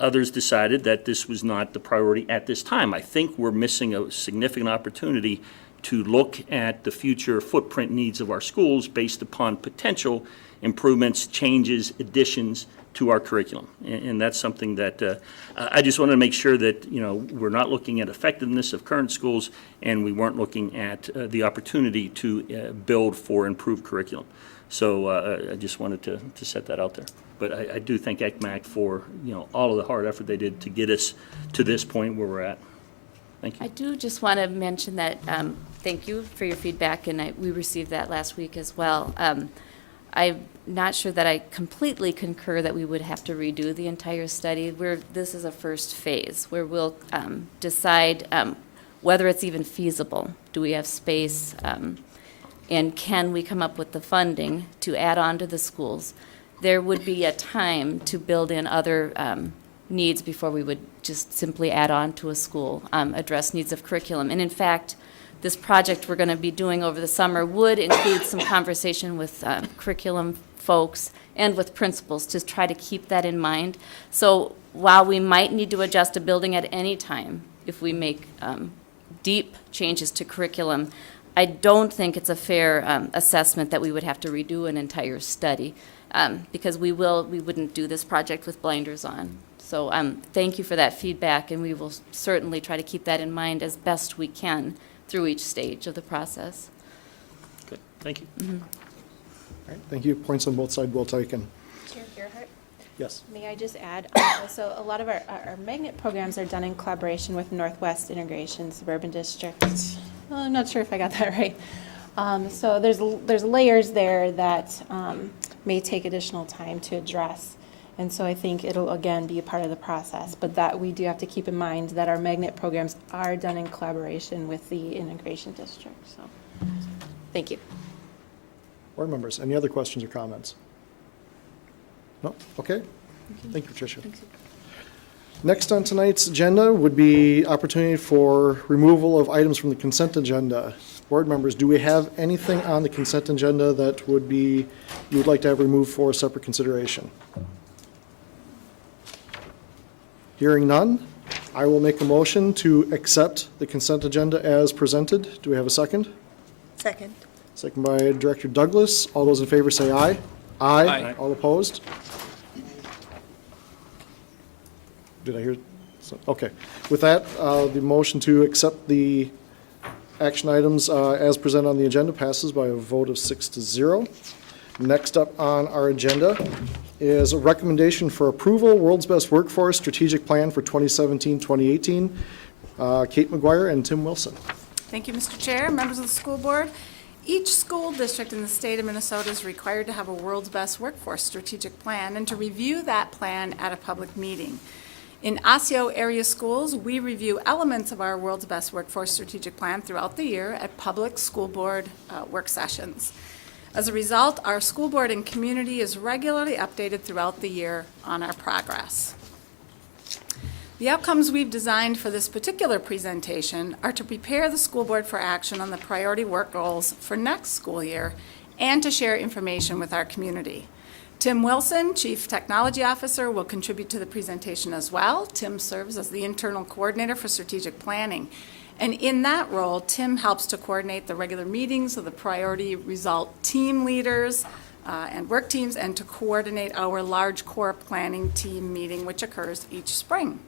others decided that this was not the priority at this time. I think we're missing a significant opportunity to look at the future footprint needs of our schools based upon potential improvements, changes, additions to our curriculum. And that's something that I just want to make sure that, we're not looking at effectiveness of current schools and we weren't looking at the opportunity to build for improved curriculum. So I just wanted to set that out there. But I do thank ECMAC for, all of the hard effort they did to get us to this point where we're at. Thank you. I do just want to mention that, thank you for your feedback, and we received that last week as well. I'm not sure that I completely concur that we would have to redo the entire study. This is a first phase where we'll decide whether it's even feasible. Do we have space? And can we come up with the funding to add on to the schools? There would be a time to build in other needs before we would just simply add on to a school, address needs of curriculum. And in fact, this project we're going to be doing over the summer would include some conversation with curriculum folks and with principals to try to keep that in mind. So while we might need to adjust a building at any time if we make deep changes to curriculum, I don't think it's a fair assessment that we would have to redo an entire study because we wouldn't do this project with blinders on. So thank you for that feedback, and we will certainly try to keep that in mind as best we can through each stage of the process. Good. Thank you. All right, thank you. Points on both sides well taken. Chair Gerhardt, Yes. may I just add, so a lot of our magnet programs are done in collaboration with Northwest Integration Suburban District. Well, I'm not sure if I got that right. So there's layers there that may take additional time to address. And so I think it'll, again, be a part of the process. But that we do have to keep in mind that our magnet programs are done in collaboration with the integration district. So, thank you. Board members, any other questions or comments? No? Okay. Thank you, Patricia. Next on tonight's agenda would be opportunity for removal of items from the consent agenda. Board members, do we have anything on the consent agenda that you would like to have removed for separate consideration? Hearing none, I will make a motion to accept the consent agenda as presented. Do we have a second? Second. Second by Director Douglas. All those in favor say aye. Aye. All opposed? Did I hear? Okay. With that, the motion to accept the action items as presented on the agenda passes by a vote of 6-0. Next up on our agenda is a recommendation for approval, World's Best Workforce Strategic Plan for 2017-2018. Kate McGuire and Tim Wilson. Thank you, Mr. Chair, members of the school board. Each school district in the state of Minnesota is required to have a World's Best Workforce Strategic Plan and to review that plan at a public meeting. In Osseo area schools, we review elements of our World's Best Workforce Strategic Plan throughout the year at public school board work sessions. As a result, our school board and community is regularly updated throughout the year on our progress. The outcomes we've designed for this particular presentation are to prepare the school board for action on the priority work goals for next school year and to share information with our community. Tim Wilson, Chief Technology Officer, will contribute to the presentation as well. Tim serves as the internal coordinator for strategic planning. And in that role, Tim helps to coordinate the regular meetings of the priority result team leaders and work teams and to coordinate our large core planning team meeting, which occurs each spring.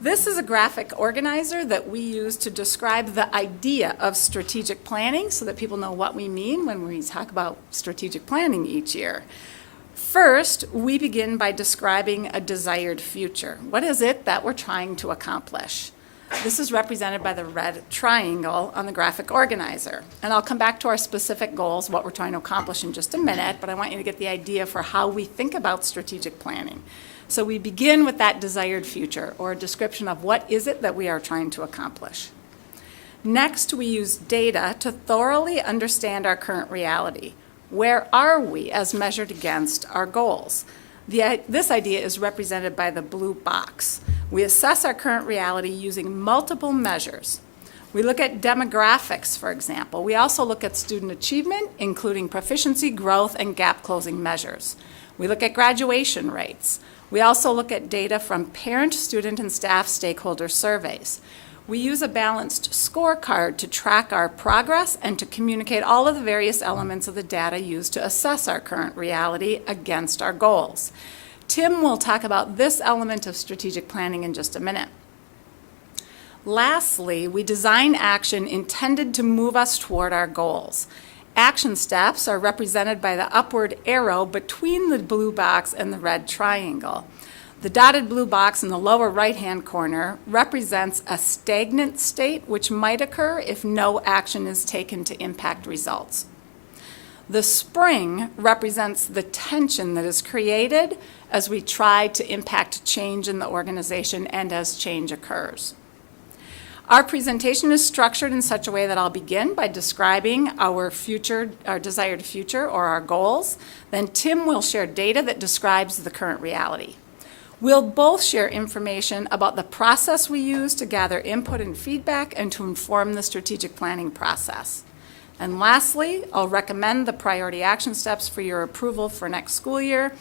This is a graphic organizer that we use to describe the idea of strategic planning so that people know what we mean when we talk about strategic planning each year. First, we begin by describing a desired future. What is it that we're trying to accomplish? This is represented by the red triangle on the graphic organizer. And I'll come back to our specific goals, what we're trying to accomplish in just a minute, but I want you to get the idea for how we think about strategic planning. So we begin with that desired future, or a description of what is it that we are trying to accomplish. Next, we use data to thoroughly understand our current reality. Where are we as measured against our goals? This idea is represented by the blue box. We assess our current reality using multiple measures. We look at demographics, for example. We also look at student achievement, including proficiency, growth, and gap closing measures. We look at graduation rates. We also look at data from parent, student, and staff stakeholder surveys. We use a balanced scorecard to track our progress and to communicate all of the various elements of the data used to assess our current reality against our goals. Tim will talk about this element of strategic planning in just a minute. Lastly, we design action intended to move us toward our goals. Action steps are represented by the upward arrow between the blue box and the red triangle. The dotted blue box in the lower right-hand corner represents a stagnant state which might occur if no action is taken to impact results. The spring represents the tension that is created as we try to impact change in the organization and as change occurs. Our presentation is structured in such a way that I'll begin by describing our desired future or our goals. Then Tim will share data that describes the current reality. We'll both share information about the process we use to gather input and feedback and to inform the strategic planning process. And lastly, I'll recommend the priority action steps for your approval for next school year.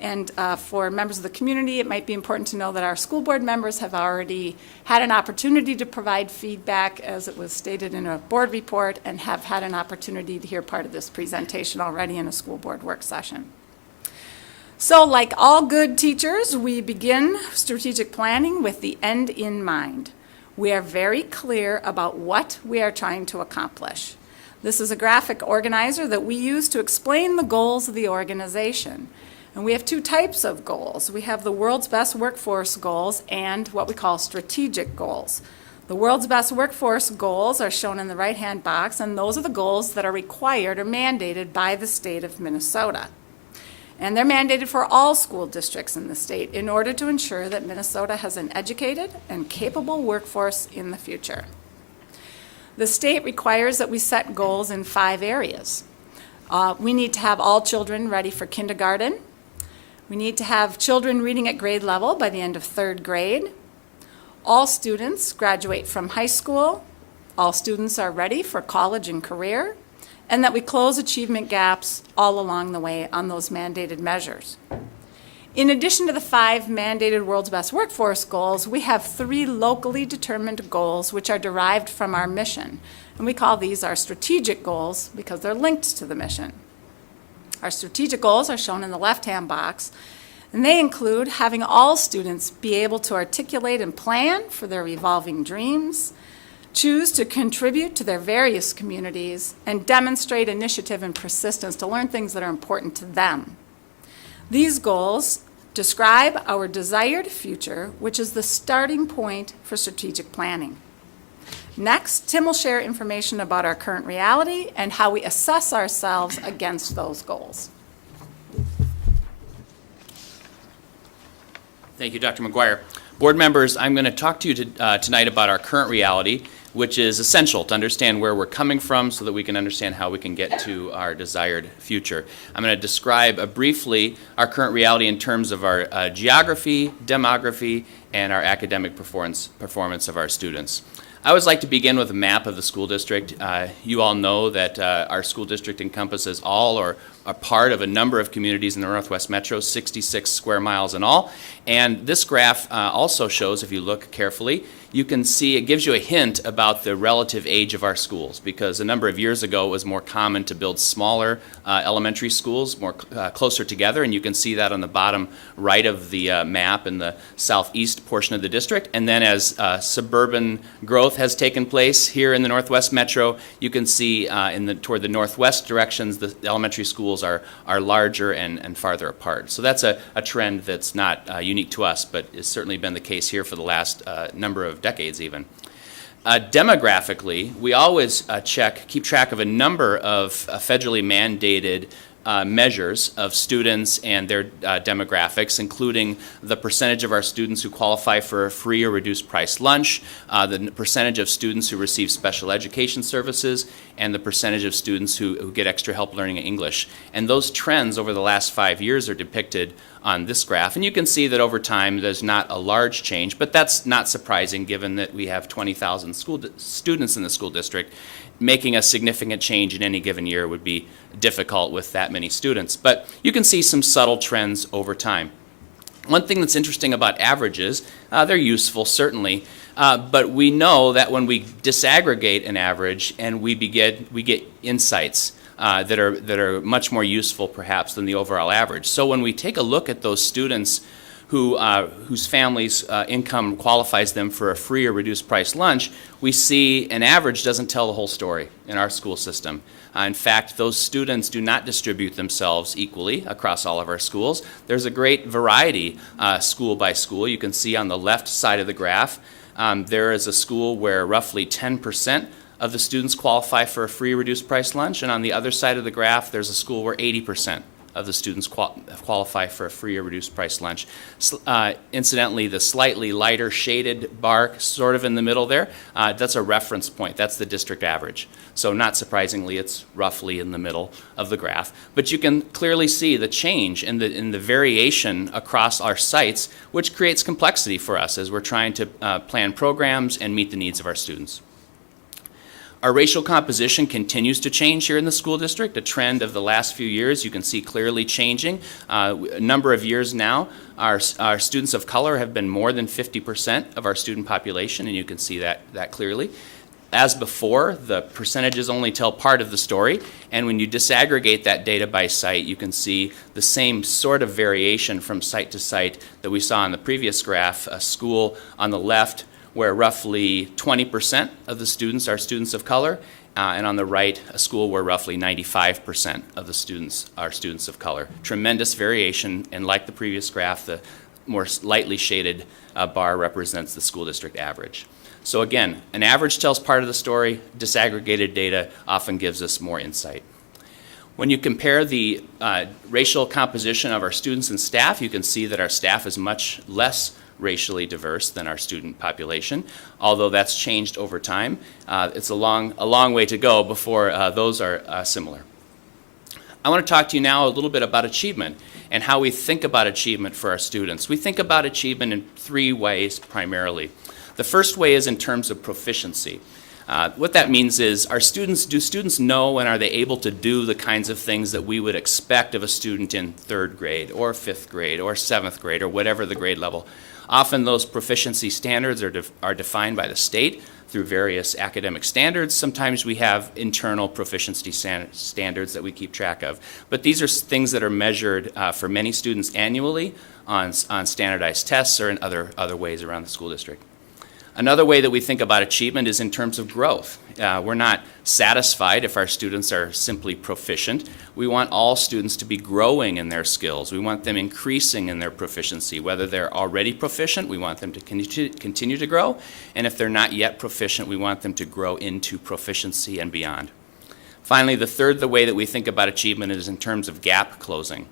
And for members of the community, it might be important to know that our school board members have already had an opportunity to provide feedback, as it was stated in a board report, and have had an opportunity to hear part of this presentation already in a school board work session. So like all good teachers, we begin strategic planning with the end in mind. We are very clear about what we are trying to accomplish. This is a graphic organizer that we use to explain the goals of the organization. And we have two types of goals. We have the World's Best Workforce goals and what we call strategic goals. The World's Best Workforce goals are shown in the right-hand box, and those are the goals that are required or mandated by the state of Minnesota. And they're mandated for all school districts in the state in order to ensure that Minnesota has an educated and capable workforce in the future. The state requires that we set goals in 5 areas. We need to have all children ready for kindergarten. We need to have children reading at grade level by the end of 3rd grade. All students graduate from high school. All students are ready for college and career. And that we close achievement gaps all along the way on those mandated measures. In addition to the 5 mandated World's Best Workforce goals, we have 3 locally determined goals which are derived from our mission. And we call these our strategic goals because they're linked to the mission. Our strategic goals are shown in the left-hand box, and they include having all students be able to articulate and plan for their evolving dreams, choose to contribute to their various communities, and demonstrate initiative and persistence to learn things that are important to them. These goals describe our desired future, which is the starting point for strategic planning. Next, Tim will share information about our current reality and how we assess ourselves against those goals. Thank you, Dr. McGuire. Board members, I'm going to talk to you tonight about our current reality, which is essential to understand where we're coming from so that we can understand how we can get to our desired future. I'm going to describe briefly our current reality in terms of our geography, demography, and our academic performance of our students. I always like to begin with a map of the school district. You all know that our school district encompasses all or a part of a number of communities in the Northwest Metro, 66 square miles in all. And this graph also shows, if you look carefully, you can see it gives you a hint about the relative age of our schools, because a number of years ago it was more common to build smaller elementary schools more closer together, and you can see that on the bottom right of the map in the southeast portion of the district. And then as suburban growth has taken place here in the Northwest Metro, you can see toward the northwest directions the elementary schools are larger and farther apart. So that's a trend that's not unique to us, but has certainly been the case here for the last number of decades even. Demographically, we always keep track of a number of federally mandated measures of students and their demographics, including the percentage of our students who qualify for a free or reduced price lunch, the percentage of students who receive special education services, and the percentage of students who get extra help learning English. And those trends over the last 5 years are depicted on this graph. And you can see that over time there's not a large change, but that's not surprising given that we have 20,000 students in the school district. Making a significant change in any given year would be difficult with that many students. But you can see some subtle trends over time. One thing that's interesting about averages, they're useful certainly, but we know that when we disaggregate an average and we get insights that are much more useful perhaps than the overall average. So when we take a look at those students whose families' income qualifies them for a free or reduced price lunch, we see an average doesn't tell the whole story in our school system. In fact, those students do not distribute themselves equally across all of our schools. There's a great variety school by school. You can see on the left side of the graph, there is a school where roughly 10% of the students qualify for a free reduced price lunch, and on the other side of the graph, there's a school where 80% of the students qualify for a free or reduced price lunch. Incidentally, the slightly lighter shaded bar sort of in the middle there, that's a reference point. That's the district average. So not surprisingly, it's roughly in the middle of the graph. But you can clearly see the change in the variation across our sites, which creates complexity for us as we're trying to plan programs and meet the needs of our students. Our racial composition continues to change here in the school district, a trend of the last few years you can see clearly changing. A number of years now, our students of color have been more than 50% of our student population, and you can see that clearly. As before, the percentages only tell part of the story, and when you disaggregate that data by site, you can see the same sort of variation from site to site that we saw in the previous graph. A school on the left where roughly 20% of the students are students of color, and on the right, a school where roughly 95% of the students are students of color. Tremendous variation, and like the previous graph, the more lightly shaded bar represents the school district average. So again, an average tells part of the story. Disaggregated data often gives us more insight. When you compare the racial composition of our students and staff, you can see that our staff is much less racially diverse than our student population, although that's changed over time. It's a long way to go before those are similar. I want to talk to you now a little bit about achievement and how we think about achievement for our students. We think about achievement in 3 ways primarily. The first way is in terms of proficiency. What that means is, do students know and are they able to do the kinds of things that we would expect of a student in 3rd grade or 5th grade or 7th grade or whatever the grade level? Often those proficiency standards are defined by the state through various academic standards. Sometimes we have internal proficiency standards that we keep track of. But these are things that are measured for many students annually on standardized tests or in other ways around the school district. Another way that we think about achievement is in terms of growth. We're not satisfied if our students are simply proficient. We want all students to be growing in their skills. We want them increasing in their proficiency. Whether they're already proficient, we want them to continue to grow. And if they're not yet proficient, we want them to grow into proficiency and beyond. Finally, the way that we think about achievement is in terms of gap closing.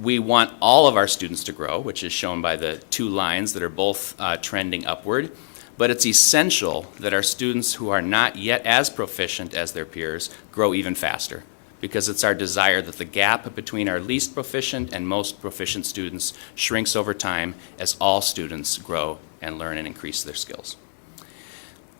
We want all of our students to grow, which is shown by the two lines that are both trending upward, but it's essential that our students who are not yet as proficient as their peers grow even faster, because it's our desire that the gap between our least proficient and most proficient students shrinks over time as all students grow and learn and increase their skills.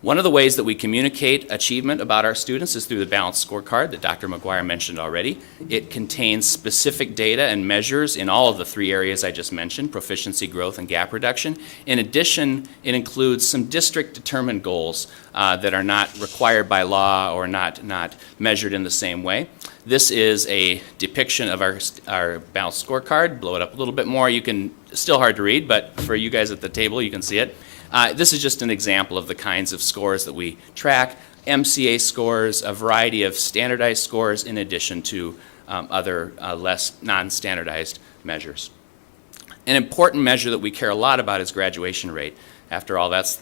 One of the ways that we communicate achievement about our students is through the balanced scorecard that Dr. McGuire mentioned already. It contains specific data and measures in all of the three areas I just mentioned: proficiency, growth, and gap reduction. In addition, it includes some district-determined goals that are not required by law or not measured in the same way. This is a depiction of our balanced scorecard. Blow it up a little bit more. Still hard to read, but for you guys at the table, you can see it. This is just an example of the kinds of scores that we track: MCA scores, a variety of standardized scores, in addition to other less non-standardized measures. An important measure that we care a lot about is graduation rate. After all, that's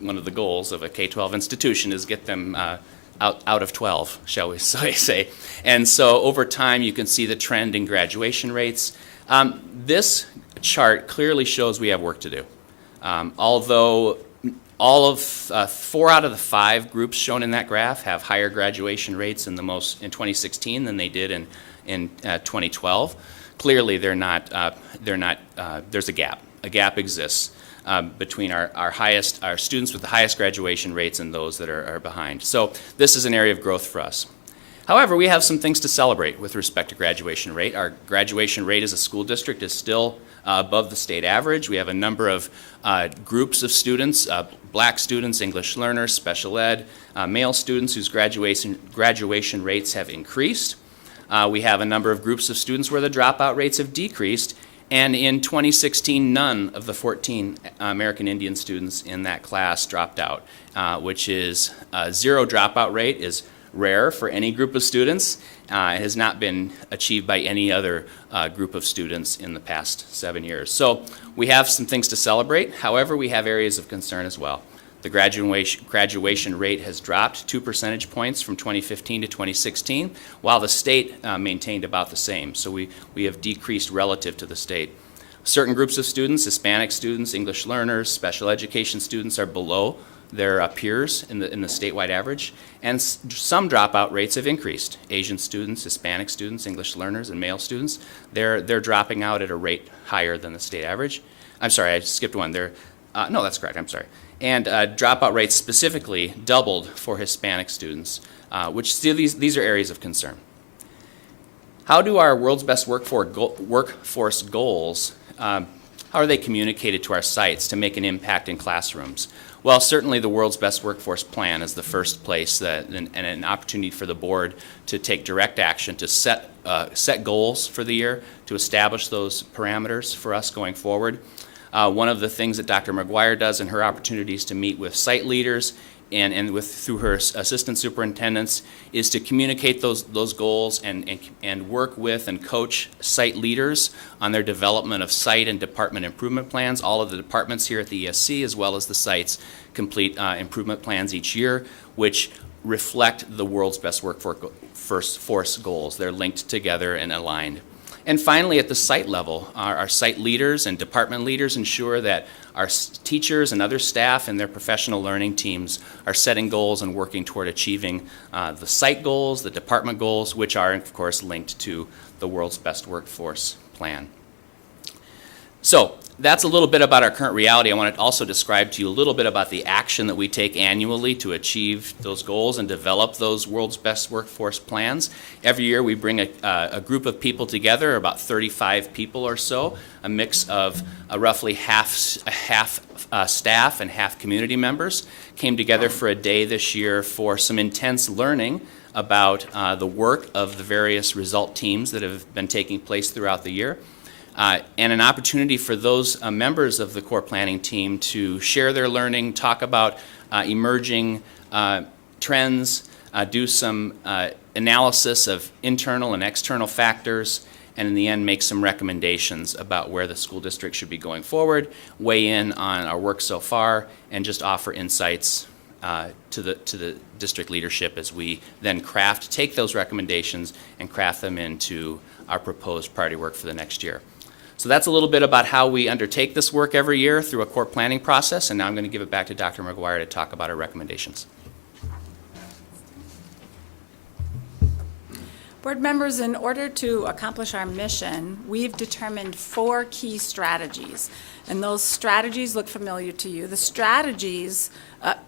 one of the goals of a K-12 institution, is get them out of 12, shall we say. And so over time, you can see the trend in graduation rates. This chart clearly shows we have work to do. Although all of 4 out of the 5 groups shown in that graph have higher graduation rates in 2016 than they did in 2012, clearly there's a gap. A gap exists between our students with the highest graduation rates and those that are behind. So this is an area of growth for us. However, we have some things to celebrate with respect to graduation rate. Our graduation rate as a school district is still above the state average. We have a number of groups of students, black students, English learners, special ed, male students whose graduation rates have increased. We have a number of groups of students where the dropout rates have decreased, and in 2016, none of the 14 American Indian students in that class dropped out, which is zero dropout rate is rare for any group of students. It has not been achieved by any other group of students in the past 7 years. So we have some things to celebrate. However, we have areas of concern as well. The graduation rate has dropped 2 percentage points from 2015 to 2016, while the state maintained about the same. So we have decreased relative to the state. Certain groups of students, Hispanic students, English learners, special education students, are below their peers in the statewide average, and some dropout rates have increased. Asian students, Hispanic students, English learners, and male students, they're dropping out at a rate higher than the state average. I'm sorry, I skipped one. No, that's correct. I'm sorry. And dropout rates specifically doubled for Hispanic students, which still these are areas of concern. How do our world's best workforce goals, how are they communicated to our sites to make an impact in classrooms? Well, certainly the World's Best Workforce Plan is the first place and an opportunity for the board to take direct action to set goals for the year, to establish those parameters for us going forward. One of the things that Dr. McGuire does in her opportunities to meet with site leaders and through her assistant superintendents is to communicate those goals and work with and coach site leaders on their development of site and department improvement plans. All of the departments here at the ESC, as well as the sites, complete improvement plans each year, which reflect the world's best workforce goals. They're linked together and aligned. And finally, at the site level, our site leaders and department leaders ensure that our teachers and other staff and their professional learning teams are setting goals and working toward achieving the site goals, the department goals, which are, of course, linked to the World's Best Workforce Plan. So that's a little bit about our current reality. I want to also describe to you a little bit about the action that we take annually to achieve those goals and develop those world's best workforce plans. Every year we bring a group of people together, about 35 people or so, a mix of roughly half staff and half community members, came together for a day this year for some intense learning about the work of the various result teams that have been taking place throughout the year. And an opportunity for those members of the core planning team to share their learning, talk about emerging trends, do some analysis of internal and external factors, and in the end make some recommendations about where the school district should be going forward, weigh in on our work so far, and just offer insights to the district leadership as we then take those recommendations and craft them into our proposed priority work for the next year. So that's a little bit about how we undertake this work every year through a core planning process, and now I'm going to give it back to Dr. McGuire to talk about our recommendations. Board members, in order to accomplish our mission, we've determined 4 key strategies, and those strategies look familiar to you. The strategies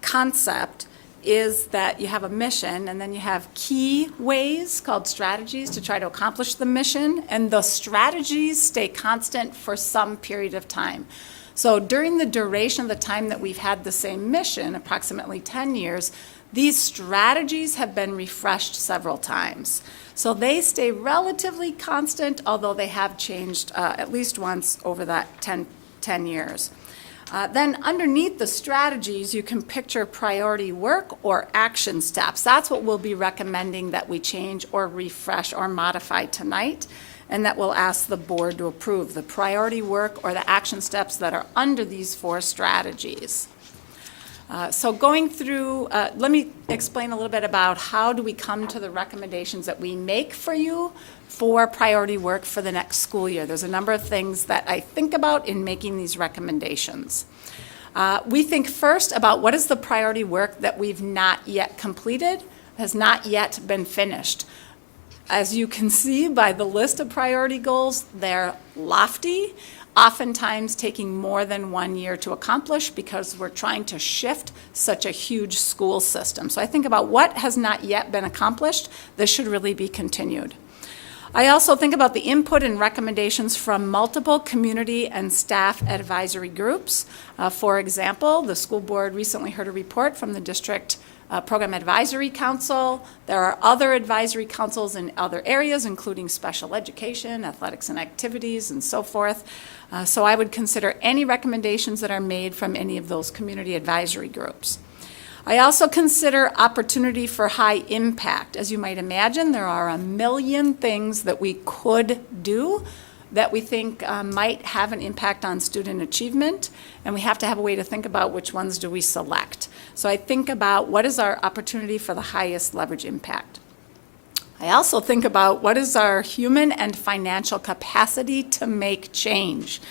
concept is that you have a mission, and then you have key ways called strategies to try to accomplish the mission, and the strategies stay constant for some period of time. So during the duration of the time that we've had the same mission, approximately 10 years, these strategies have been refreshed several times. So they stay relatively constant, although they have changed at least once over that 10 years. Then underneath the strategies, you can picture priority work or action steps. That's what we'll be recommending that we change or refresh or modify tonight, and that we'll ask the board to approve, the priority work or the action steps that are under these 4 strategies. So going through, let me explain a little bit about how do we come to the recommendations that we make for you for priority work for the next school year. There's a number of things that I think about in making these recommendations. We think first about what is the priority work that we've not yet completed, has not yet been finished. As you can see by the list of priority goals, they're lofty, oftentimes taking more than 1 year to accomplish because we're trying to shift such a huge school system. So I think about what has not yet been accomplished. This should really be continued. I also think about the input and recommendations from multiple community and staff advisory groups. For example, the school board recently heard a report from the district Program Advisory Council. There are other advisory councils in other areas, including special education, athletics and activities, and so forth. So I would consider any recommendations that are made from any of those community advisory groups. I also consider opportunity for high impact. As you might imagine, there are a million things that we could do that we think might have an impact on student achievement, and we have to have a way to think about which ones do we select. So I think about what is our opportunity for the highest leverage impact. I also think about what is our human and financial capacity to make change.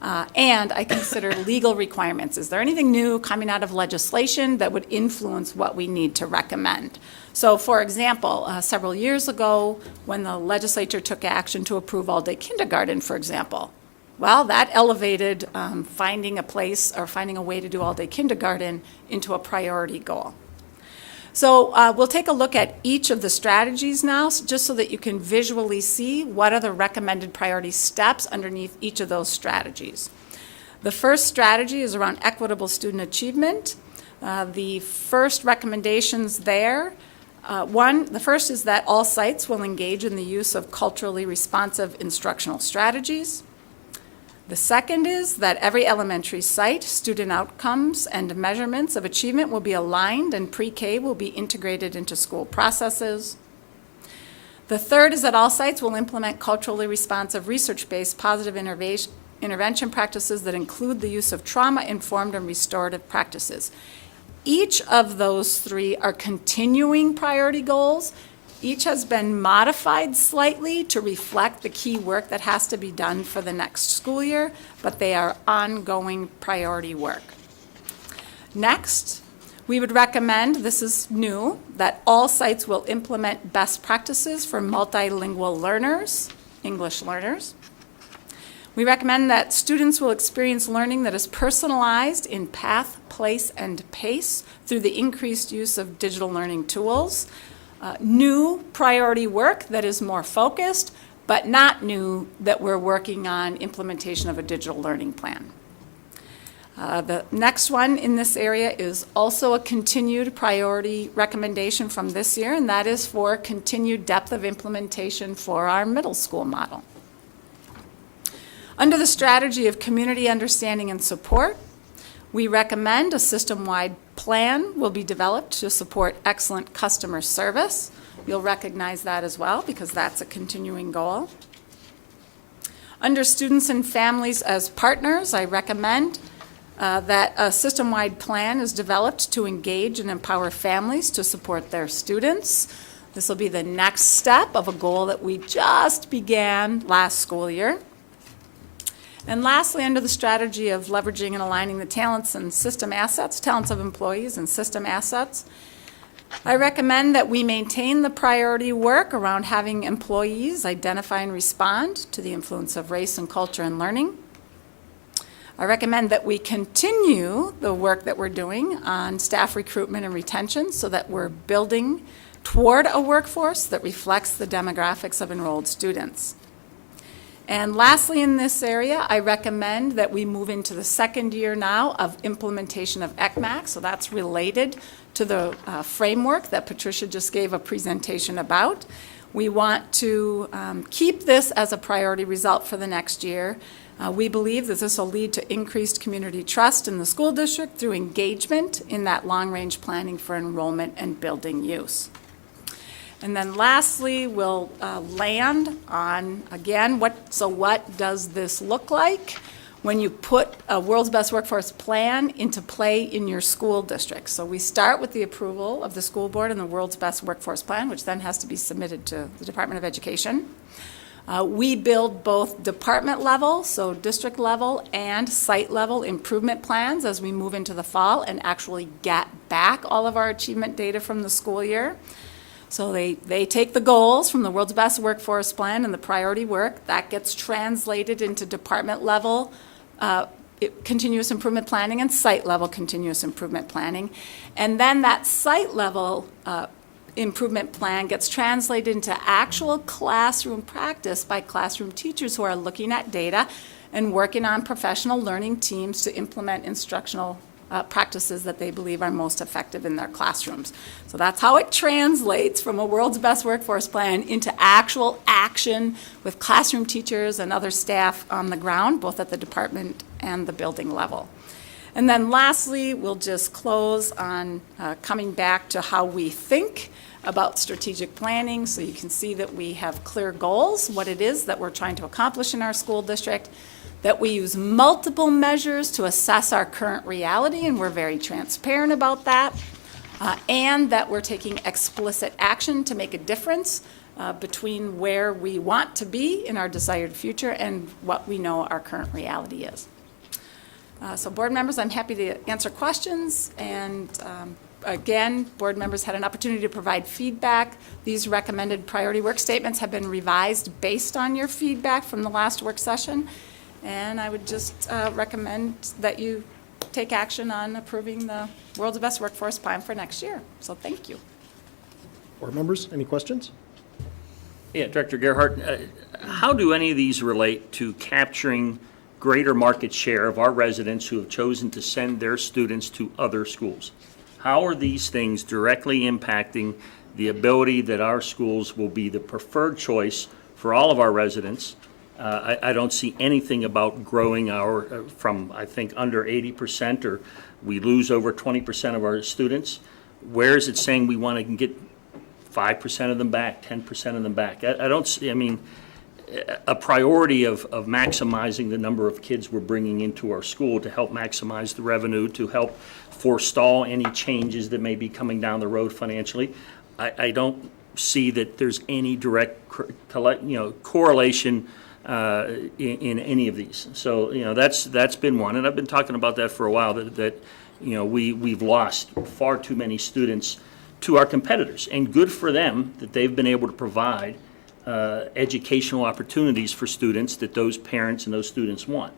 And I consider legal requirements. Is there anything new coming out of legislation that would influence what we need to recommend? So, for example, several years ago, when the legislature took action to approve all-day kindergarten, for example, well, that elevated finding a place or finding a way to do all-day kindergarten into a priority goal. So we'll take a look at each of the strategies now, just so that you can visually see what are the recommended priority steps underneath each of those strategies. The first strategy is around equitable student achievement. The first recommendations there, the first is that all sites will engage in the use of culturally responsive instructional strategies. The second is that every elementary site, student outcomes and measurements of achievement will be aligned and pre-K will be integrated into school processes. The third is that all sites will implement culturally responsive research-based positive intervention practices that include the use of trauma-informed and restorative practices. Each of those 3 are continuing priority goals. Each has been modified slightly to reflect the key work that has to be done for the next school year, but they are ongoing priority work. Next, we would recommend, this is new, that all sites will implement best practices for multilingual learners, English learners. We recommend that students will experience learning that is personalized in path, place, and pace through the increased use of digital learning tools. New priority work that is more focused, but not new that we're working on implementation of a digital learning plan. The next one in this area is also a continued priority recommendation from this year, and that is for continued depth of implementation for our middle school model. Under the strategy of community understanding and support, we recommend a system-wide plan will be developed to support excellent customer service. You'll recognize that as well because that's a continuing goal. Under students and families as partners, I recommend that a system-wide plan is developed to engage and empower families to support their students. This will be the next step of a goal that we just began last school year. And lastly, under the strategy of leveraging and aligning the talents and system assets, talents of employees and system assets, I recommend that we maintain the priority work around having employees identify and respond to the influence of race and culture in learning. I recommend that we continue the work that we're doing on staff recruitment and retention so that we're building toward a workforce that reflects the demographics of enrolled students. And lastly, in this area, I recommend that we move into the second year now of implementation of ECMAC. So that's related to the framework that Patricia just gave a presentation about. We want to keep this as a priority result for the next year. We believe that this will lead to increased community trust in the school district through engagement in that long-range planning for enrollment and building use. And then lastly, we'll land on, again, what does this look like when you put a World's Best Workforce Plan into play in your school district? So we start with the approval of the school board and the World's Best Workforce Plan, which then has to be submitted to the Department of Education. We build both department level, so district level, and site level improvement plans as we move into the fall and actually get back all of our achievement data from the school year. So they take the goals from the World's Best Workforce Plan and the priority work. That gets translated into department level continuous improvement planning and site level continuous improvement planning. And then that site level improvement plan gets translated into actual classroom practice by classroom teachers who are looking at data and working on professional learning teams to implement instructional practices that they believe are most effective in their classrooms. So that's how it translates from a World's Best Workforce Plan into actual action with classroom teachers and other staff on the ground, both at the department and the building level. And then lastly, we'll just close on coming back to how we think about strategic planning, so you can see that we have clear goals, what it is that we're trying to accomplish in our school district, that we use multiple measures to assess our current reality, and we're very transparent about that, and that we're taking explicit action to make a difference between where we want to be in our desired future and what we know our current reality is. So board members, I'm happy to answer questions, and again, board members had an opportunity to provide feedback. These recommended priority work statements have been revised based on your feedback from the last work session. And I would just recommend that you take action on approving the World's Best Workforce Plan for next year. So thank you. Board members, any questions? Yeah, Director Gerhardt, how do any of these relate to capturing greater market share of our residents who have chosen to send their students to other schools? How are these things directly impacting the ability that our schools will be the preferred choice for all of our residents? I don't see anything about growing our, from I think under 80%, or we lose over 20% of our students. Where is it saying we want to get 5% of them back, 10% of them back? I don't see, I mean, a priority of maximizing the number of kids we're bringing into our school to help maximize the revenue, to help forestall any changes that may be coming down the road financially. I don't see that there's any direct correlation in any of these. So, that's been one, and I've been talking about that for a while, that we've lost far too many students to our competitors, and good for them that they've been able to provide educational opportunities for students that those parents and those students want.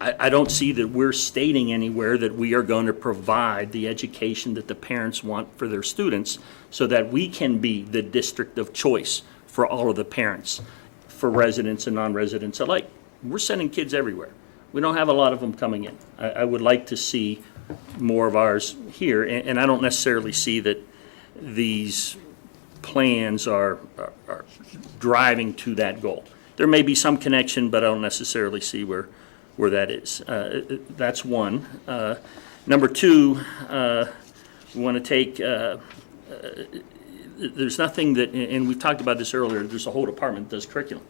I don't see that we're stating anywhere that we are going to provide the education that the parents want for their students so that we can be the district of choice for all of the parents, for residents and non-residents alike. We're sending kids everywhere. We don't have a lot of them coming in. I would like to see more of ours here, and I don't necessarily see that these plans are driving to that goal. There may be some connection, but I don't necessarily see where that is. That's one. Number two, we want to take, there's nothing that, and we've talked about this earlier, there's a whole department that does curriculum.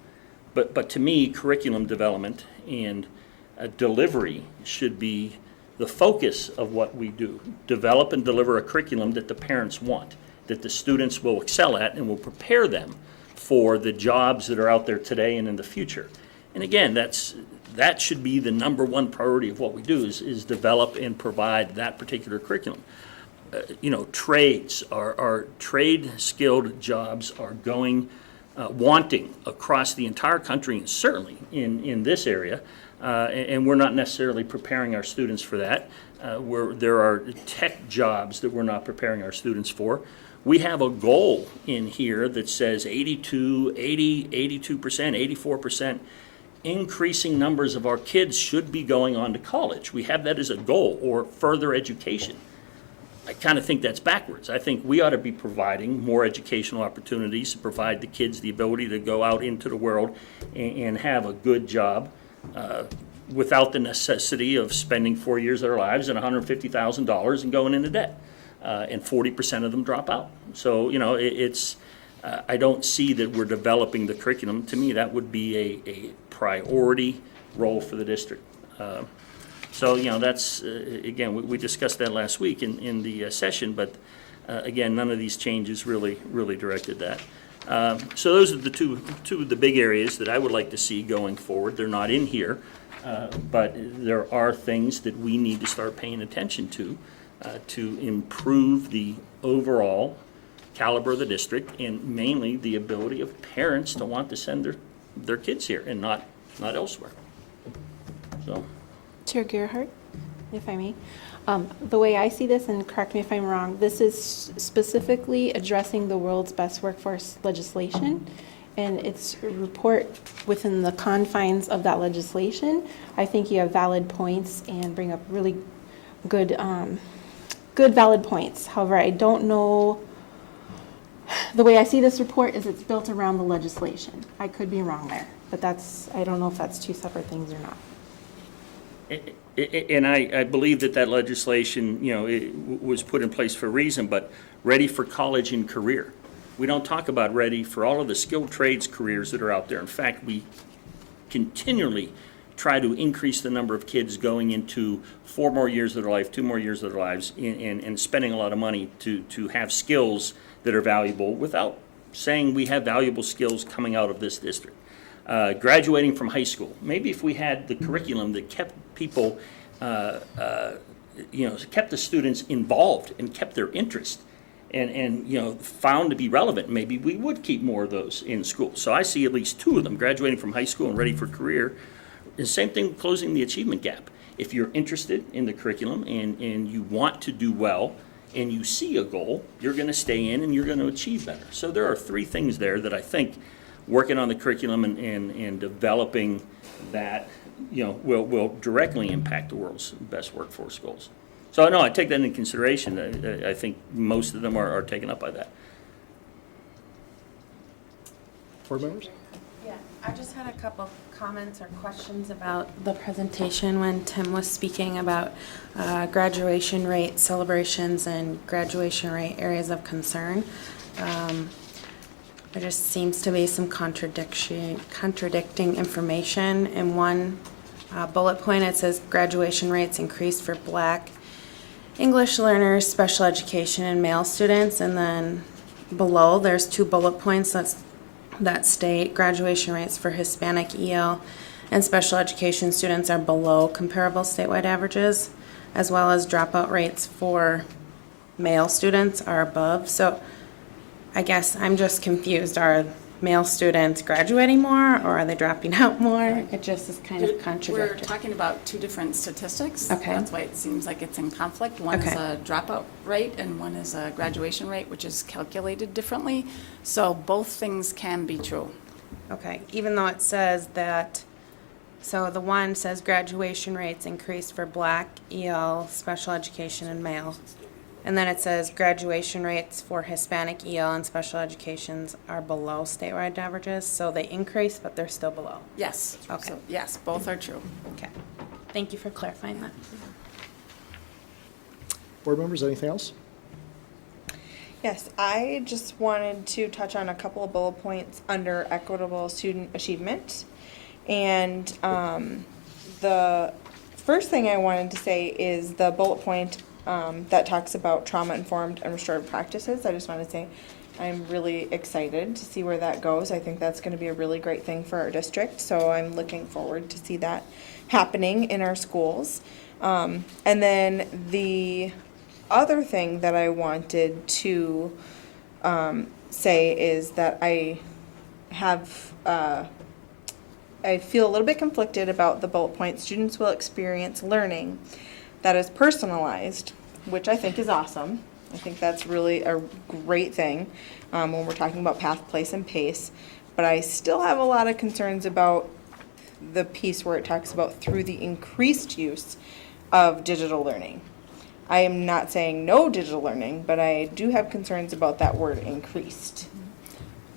But to me, curriculum development and delivery should be the focus of what we do. Develop and deliver a curriculum that the parents want, that the students will excel at and will prepare them for the jobs that are out there today and in the future. And again, that should be the number one priority of what we do is develop and provide that particular curriculum. Trades, our trade-skilled jobs are going, wanting across the entire country, and certainly in this area, and we're not necessarily preparing our students for that. There are tech jobs that we're not preparing our students for. We have a goal in here that says 82%, 84%, increasing numbers of our kids should be going on to college. We have that as a goal, or further education. I kind of think that's backwards. I think we ought to be providing more educational opportunities to provide the kids the ability to go out into the world and have a good job without the necessity of spending 4 years of their lives and $150,000 and going into debt. And 40% of them drop out. So, I don't see that we're developing the curriculum. To me, that would be a priority role for the district. So, that's, again, we discussed that last week in the session, but again, none of these changes really directed that. So those are the two of the big areas that I would like to see going forward. They're not in here, but there are things that we need to start paying attention to improve the overall caliber of the district, and mainly the ability of parents to want to send their kids here and not elsewhere. So. Chair Gerhardt, if I may. The way I see this, and correct me if I'm wrong, this is specifically addressing the world's best workforce legislation, and it's a report within the confines of that legislation. I think you have valid points and bring up really good valid points. However, I don't know, the way I see this report is it's built around the legislation. I could be wrong there, but I don't know if that's two separate things or not. And I believe that legislation, it was put in place for a reason, but ready for college and career. We don't talk about ready for all of the skilled trades careers that are out there. In fact, we continually try to increase the number of kids going into 4 more years of their life, 2 more years of their lives, and spending a lot of money to have skills that are valuable without saying we have valuable skills coming out of this district. Graduating from high school. Maybe if we had the curriculum that kept people, kept the students involved and kept their interest and found to be relevant, maybe we would keep more of those in school. So I see at least 2 of them, graduating from high school and ready for career. The same thing, closing the achievement gap. If you're interested in the curriculum and you want to do well and you see a goal, you're going to stay in and you're going to achieve better. So there are 3 things there that I think working on the curriculum and developing that, will directly impact the world's best workforce goals. So no, I take that into consideration. I think most of them are taken up by that. Board members? Yeah, I just had a couple comments or questions about the presentation when Tim was speaking about graduation rate celebrations and graduation rate areas of concern. There just seems to be some contradicting information. In one bullet point, it says graduation rates increased for Black English learners, special education, and male students. And then below, there's 2 bullet points that state graduation rates for Hispanic EL and special education students are below comparable statewide averages, as well as dropout rates for male students are above. So I guess I'm just confused. Are male students graduating more, or are they dropping out more? It just is kind of We're contradictory. talking about two different statistics. Okay. That's why it seems like it's in conflict. One is Okay. a dropout rate and one is a graduation rate, which is calculated differently. So both things can be true. Okay, even though it says that, so the one says graduation rates increased for Black, EL, special education, and male. And then it says graduation rates for Hispanic, EL, and special educations are below statewide averages. So they increase, but they're still below. Yes. Okay. So, yes, both are true. Okay. Thank you for clarifying that. Board members, anything else? Yes, I just wanted to touch on a couple of bullet points under equitable student achievement. And the first thing I wanted to say is the bullet point that talks about trauma-informed and restorative practices. I just want to say I'm really excited to see where that goes. I think that's going to be a really great thing for our district, so I'm looking forward to see that happening in our schools. And then the other thing that I wanted to say is that I feel a little bit conflicted about the bullet point. Students will experience learning that is personalized, which I think is awesome. I think that's really a great thing when we're talking about path, place, and pace. But I still have a lot of concerns about the piece where it talks about through the increased use of digital learning. I am not saying no digital learning, but I do have concerns about that word increased.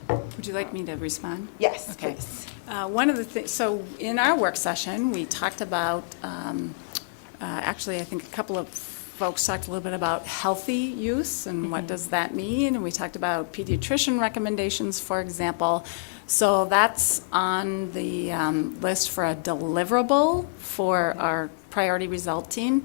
Would you like me to respond? Yes, Okay. please. One of the things, so in our work session, we talked about, actually, I think a couple of folks talked a little bit about healthy use and what does that mean, and we talked about pediatrician recommendations, for example. So that's on the list for a deliverable for our priority result team.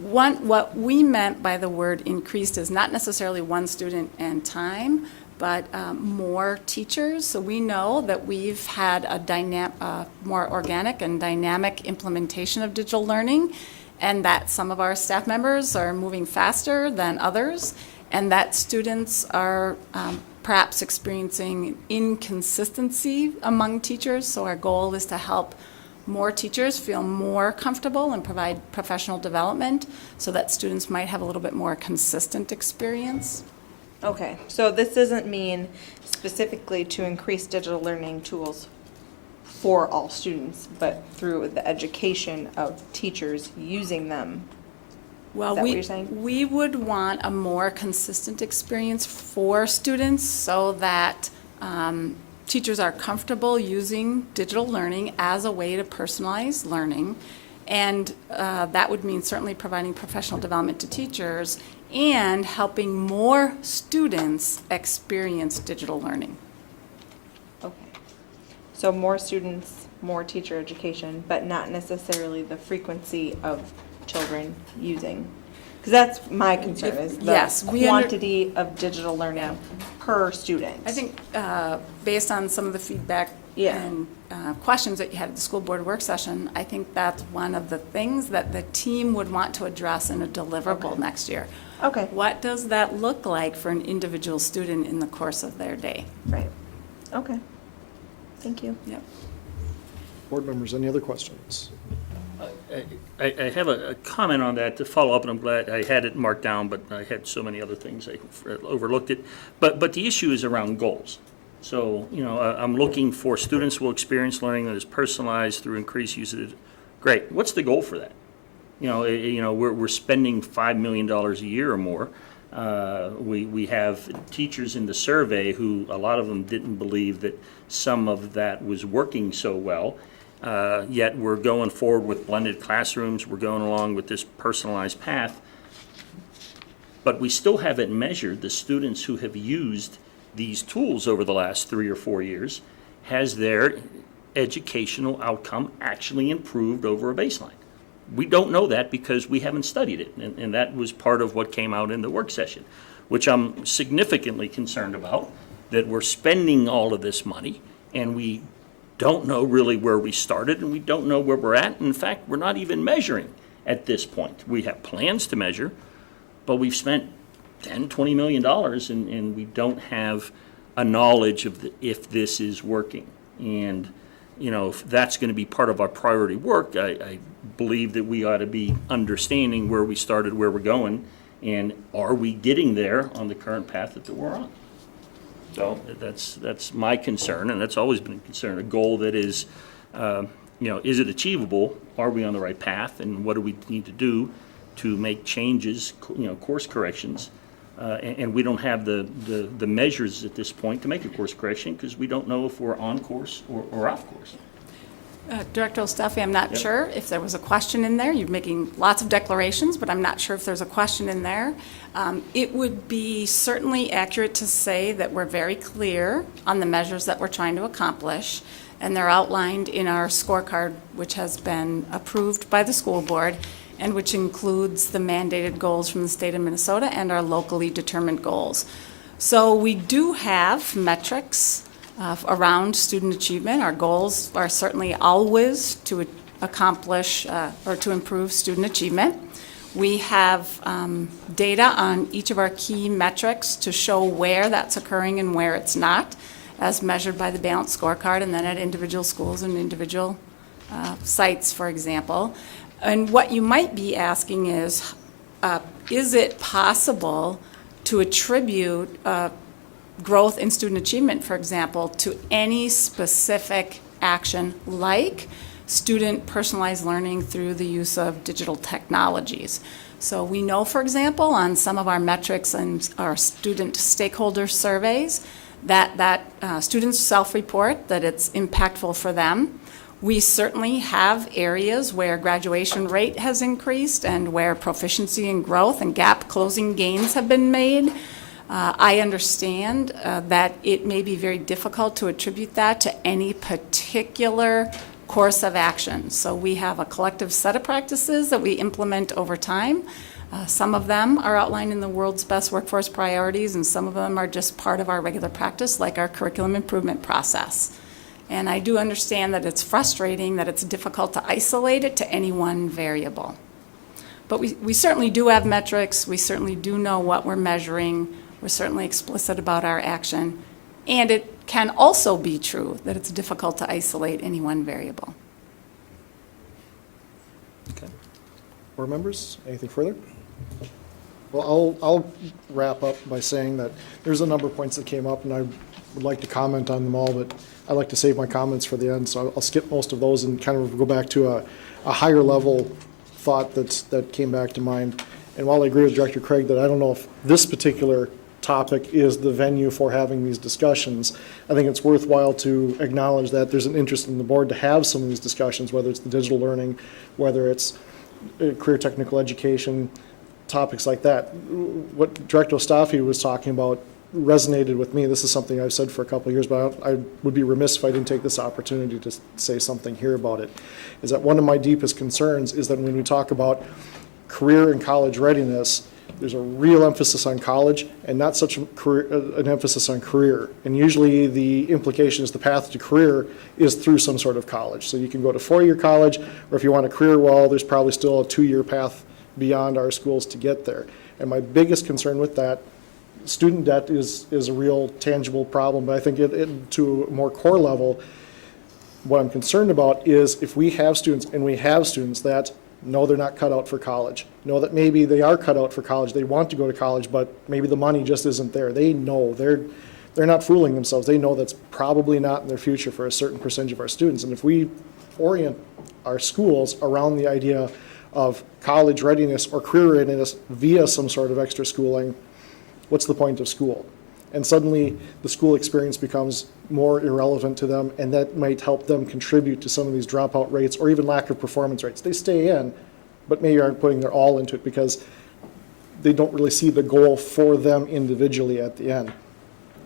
What we meant by the word increased is not necessarily one student and time, but more teachers. So we know that we've had a more organic and dynamic implementation of digital learning, and that some of our staff members are moving faster than others, and that students are perhaps experiencing inconsistency among teachers. So our goal is to help more teachers feel more comfortable and provide professional development so that students might have a little bit more consistent experience. Okay, so this doesn't mean specifically to increase digital learning tools for all students, but through the education of teachers using them. Well, Is that what you're saying? we would want a more consistent experience for students so that teachers are comfortable using digital learning as a way to personalize learning. And that would mean certainly providing professional development to teachers and helping more students experience digital learning. Okay. So more students, more teacher education, but not necessarily the frequency of children using. Because that's my concern, is Yes, the we quantity of digital learning per student. I think based on some of the feedback Yeah. and questions that you had at the school board work session, I think that's one of the things that the team would want to address in a deliverable next year. Okay, What does that look like for an individual student in the course of their day? right. Okay. Thank you. Yep. Board members, any other questions? I have a comment on that to follow up, and I'm glad I had it marked down, but I had so many other things I overlooked it. But the issue is around goals. So, I'm looking for students will experience learning that is personalized through increased use of it. Great. What's the goal for that? We're spending $5 million a year or more. We have teachers in the survey who, a lot of them didn't believe that some of that was working so well. Yet we're going forward with blended classrooms. We're going along with this personalized path. But we still haven't measured the students who have used these tools over the last 3 or 4 years. Has their educational outcome actually improved over a baseline? We don't know that because we haven't studied it, and that was part of what came out in the work session, which I'm significantly concerned about, that we're spending all of this money, and we don't know really where we started, and we don't know where we're at. In fact, we're not even measuring at this point. We have plans to measure, but we've spent $10, $20 million, and we don't have a knowledge of if this is working. And, if that's going to be part of our priority work, I believe that we ought to be understanding where we started, where we're going, and are we getting there on the current path that we're on? So that's my concern, and that's always been a concern, a goal that is, is it achievable? Are we on the right path? And what do we need to do to make changes, course corrections? And we don't have the measures at this point to make a course correction because we don't know if we're on course or off course. Director Osseo, I'm not sure if there was a question in there. You're making lots of declarations, but I'm not sure if there's a question in there. It would be certainly accurate to say that we're very clear on the measures that we're trying to accomplish, and they're outlined in our scorecard, which has been approved by the school board, and which includes the mandated goals from the state of Minnesota and our locally determined goals. So we do have metrics around student achievement. Our goals are certainly always to accomplish or to improve student achievement. We have data on each of our key metrics to show where that's occurring and where it's not, as measured by the balanced scorecard and then at individual schools and individual sites, for example. And what you might be asking is it possible to attribute growth in student achievement, for example, to any specific action like student personalized learning through the use of digital technologies? So we know, for example, on some of our metrics and our student stakeholder surveys that students self-report that it's impactful for them. We certainly have areas where graduation rate has increased and where proficiency and growth and gap closing gains have been made. I understand that it may be very difficult to attribute that to any particular course of action. So we have a collective set of practices that we implement over time. Some of them are outlined in the world's best workforce priorities, and some of them are just part of our regular practice, like our curriculum improvement process. And I do understand that it's frustrating, that it's difficult to isolate it to any one variable. But we certainly do have metrics. We certainly do know what we're measuring. We're certainly explicit about our action. And it can also be true that it's difficult to isolate any one variable. Okay. Board members, anything further? Well, I'll wrap up by saying that there's a number of points that came up, and I would like to comment on them all, but I like to save my comments for the end, so I'll skip most of those and kind of go back to a higher level thought that came back to mind. And while I agree with Director Craig that I don't know if this particular topic is the venue for having these discussions, I think it's worthwhile to acknowledge that there's an interest in the board to have some of these discussions, whether it's the digital learning, whether it's career technical education, topics like that. What Director Osseo was talking about resonated with me. This is something I've said for a couple of years, but I would be remiss if I didn't take this opportunity to say something here about it, is that one of my deepest concerns is that when we talk about career and college readiness, there's a real emphasis on college and not such an emphasis on career. And usually the implication is the path to career is through some sort of college. So you can go to four-year college, or if you want a career, well, there's probably still a two-year path beyond our schools to get there. And my biggest concern with that, student debt is a real tangible problem, but I think to a more core level, what I'm concerned about is if we have students, and we have students that know they're not cut out for college, know that maybe they are cut out for college, they want to go to college, but maybe the money just isn't there. They know, they're not fooling themselves. They know that's probably not in their future for a certain percentage of our students. And if we orient our schools around the idea of college readiness or career readiness via some sort of extra schooling, what's the point of school? And suddenly the school experience becomes more irrelevant to them, and that might help them contribute to some of these dropout rates or even lack of performance rates. They stay in, but maybe aren't putting their all into it because they don't really see the goal for them individually at the end.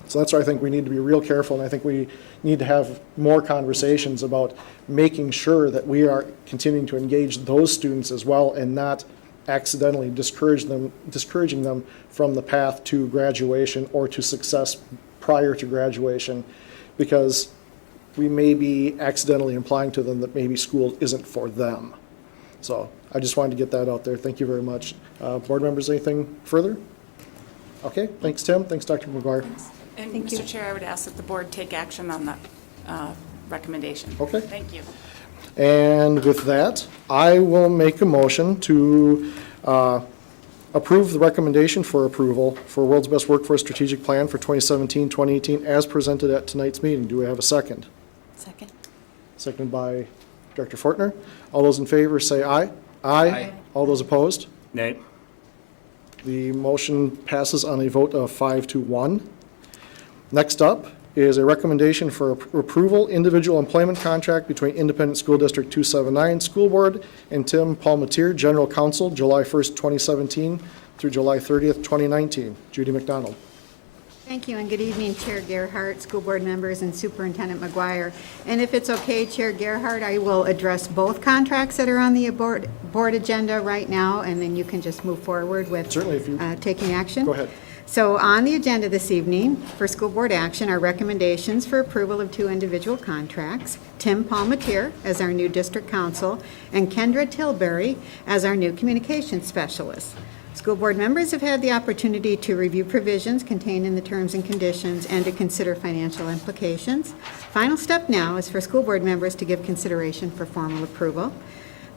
So that's why I think we need to be real careful, and I think we need to have more conversations about making sure that we are continuing to engage those students as well and not accidentally discouraging them from the path to graduation or to success prior to graduation, because we may be accidentally implying to them that maybe school isn't for them. So I just wanted to get that out there. Thank you very much. Board members, anything further? Okay, thanks Tim, thanks Dr. McGuire. And Thank you. Mr. Chair, I would ask that the board take action on that recommendation. Okay. Thank you. And with that, I will make a motion to approve the recommendation for approval for World's Best Workforce Strategic Plan for 2017-2018 as presented at tonight's meeting. Do we have a second? Second. Seconded by Director Fortner. All those in favor say aye. Aye. All those opposed? Nay. The motion passes on a vote of 5-1. Next up is a recommendation for approval, individual employment contract between Independent School District 279 School Board and Tim Palmatier, General Counsel, July 1st, 2017 through July 30th, 2019. Judy McDonald. Thank you, and good evening, Chair Gerhardt, school board members, and Superintendent McGuire. And if it's okay, Chair Gerhardt, I will address both contracts that are on the board agenda right now, and then you can just move forward with Certainly, if you- taking action. Go ahead. So on the agenda this evening for school board action are recommendations for approval of 2 individual contracts, Tim Palmatier as our new district counsel, and Kendra Tilbury as our new communications specialist. School board members have had the opportunity to review provisions contained in the terms and conditions and to consider financial implications. Final step now is for school board members to give consideration for formal approval.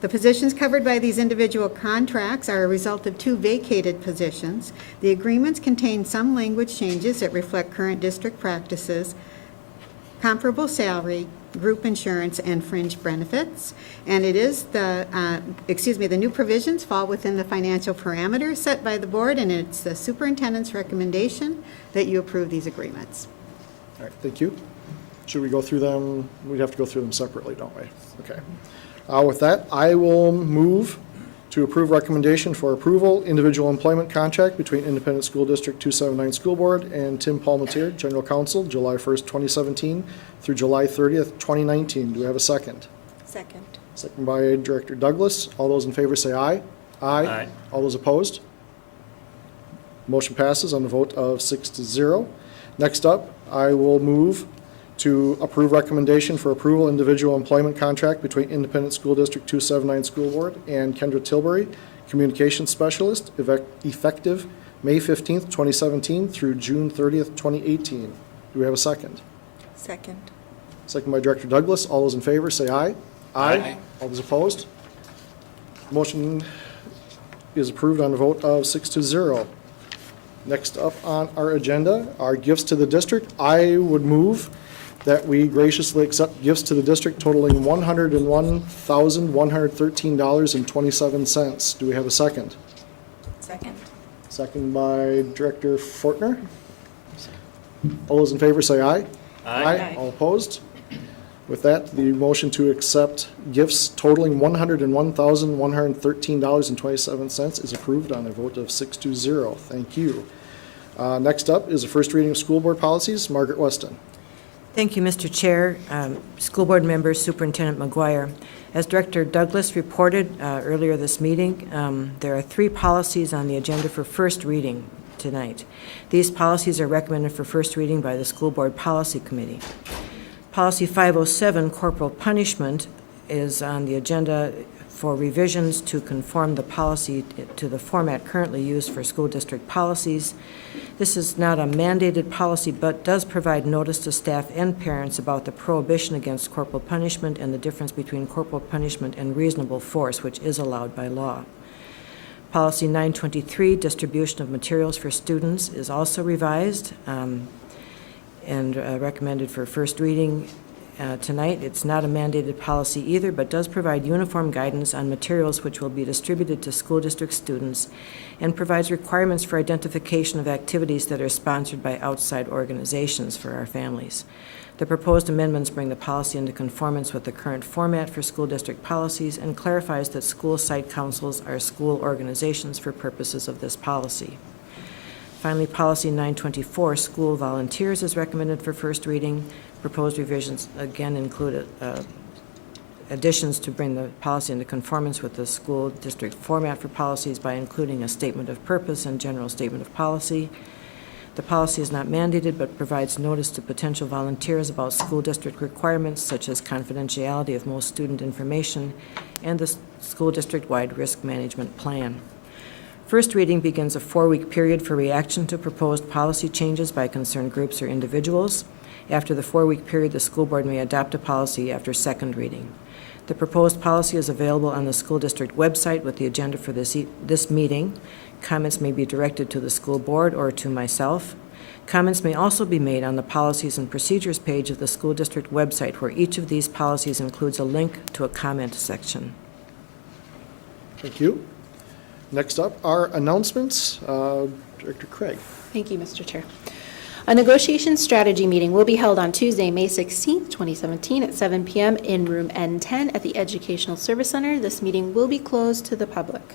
The positions covered by these individual contracts are a result of 2 vacated positions. The agreements contain some language changes that reflect current district practices, comparable salary, group insurance, and fringe benefits. And it is the new provisions fall within the financial parameters set by the board, and it's the superintendent's recommendation that you approve these agreements. All right, thank you. Should we go through them? We'd have to go through them separately, don't we? Okay. With that, I will move to approve recommendation for approval, individual employment contract between Independent School District 279 School Board and Tim Palmatier, General Counsel, July 1st, 2017 through July 30th, 2019. Do we have a second? Second. Second by Director Douglas. All those in favor say aye. Aye. All those opposed? Motion passes on the vote of 6-0. Next up, I will move to approve recommendation for approval individual employment contract between Independent School District 279 School Board and Kendra Tilbury, Communications Specialist, effective May 15th, 2017 through June 30th, 2018. Do we have a second? Second. Second by Director Douglas. All those in favor say aye. Aye. All those opposed? Motion is approved on a vote of 6-0. Next up on our agenda are gifts to the district. I would move that we graciously accept gifts to the district totaling $101,113.27. Do we have a second? Second. Second by Director Fortner. All those in favor say aye. Aye. All opposed? With that, the motion to accept gifts totaling $101,113.27 is approved on a vote of 6-0. Thank you. Next up is the first reading of school board policies. Margaret Weston. Thank you, Mr. Chair, school board members, Superintendent McGuire. As Director Douglas reported earlier this meeting, there are 3 policies on the agenda for first reading tonight. These policies are recommended for first reading by the School Board Policy Committee. Policy 507, corporal punishment, is on the agenda for revisions to conform the policy to the format currently used for school district policies. This is not a mandated policy, but does provide notice to staff and parents about the prohibition against corporal punishment and the difference between corporal punishment and reasonable force, which is allowed by law. Policy 923, distribution of materials for students, is also revised and recommended for first reading tonight. It's not a mandated policy either, but does provide uniform guidance on materials which will be distributed to school district students and provides requirements for identification of activities that are sponsored by outside organizations for our families. The proposed amendments bring the policy into conformance with the current format for school district policies and clarifies that school site councils are school organizations for purposes of this policy. Finally, Policy 924, school volunteers, is recommended for first reading. Proposed revisions again include additions to bring the policy into conformance with the school district format for policies by including a statement of purpose and general statement of policy. The policy is not mandated but provides notice to potential volunteers about school district requirements such as confidentiality of most student information and the school district-wide risk management plan. First reading begins a 4-week period for reaction to proposed policy changes by concerned groups or individuals. After the 4-week period, the school board may adopt a policy after second reading. The proposed policy is available on the school district website with the agenda for this meeting. Comments may be directed to the school board or to myself. Comments may also be made on the Policies and Procedures page of the school district website, where each of these policies includes a link to a comment section. Thank you. Next up are announcements. Director Craig. Thank you, Mr. Chair. A negotiation strategy meeting will be held on Tuesday, May 16th, 2017 at 7 p.m. in room N10 at the Educational Service Center. This meeting will be closed to the public.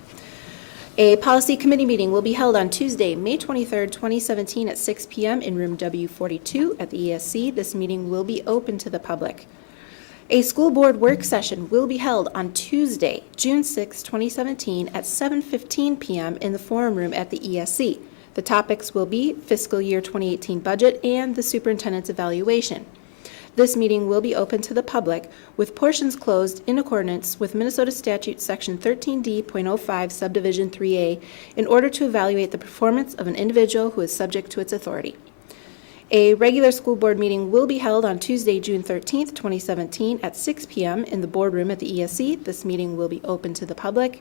A policy committee meeting will be held on Tuesday, May 23rd, 2017 at 6 p.m. in room W42 at the ESC. This meeting will be open to the public. A school board work session will be held on Tuesday, June 6, 2017 at 7:15 p.m. in the forum room at the ESC. The topics will be fiscal year 2018 budget and the superintendent's evaluation. This meeting will be open to the public, with portions closed in accordance with Minnesota Statute Section 13D.05 Subdivision 3A in order to evaluate the performance of an individual who is subject to its authority. A regular school board meeting will be held on Tuesday, June 13th, 2017 at 6 p.m. in the boardroom at the ESC. This meeting will be open to the public.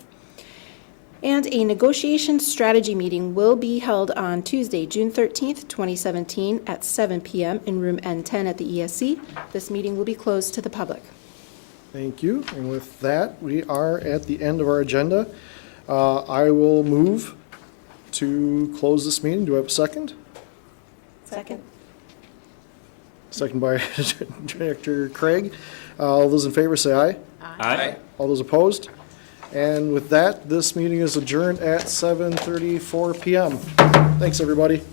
And a negotiation strategy meeting will be held on Tuesday, June 13th, 2017 at 7 p.m. in room N10 at the ESC. This meeting will be closed to the public. Thank you. And with that, we are at the end of our agenda. I will move to close this meeting. Do I have a second? Second. Second by Director Craig. All those in favor say aye. Aye. All those opposed? And with that, this meeting is adjourned at 7:34 p.m. Thanks, everybody.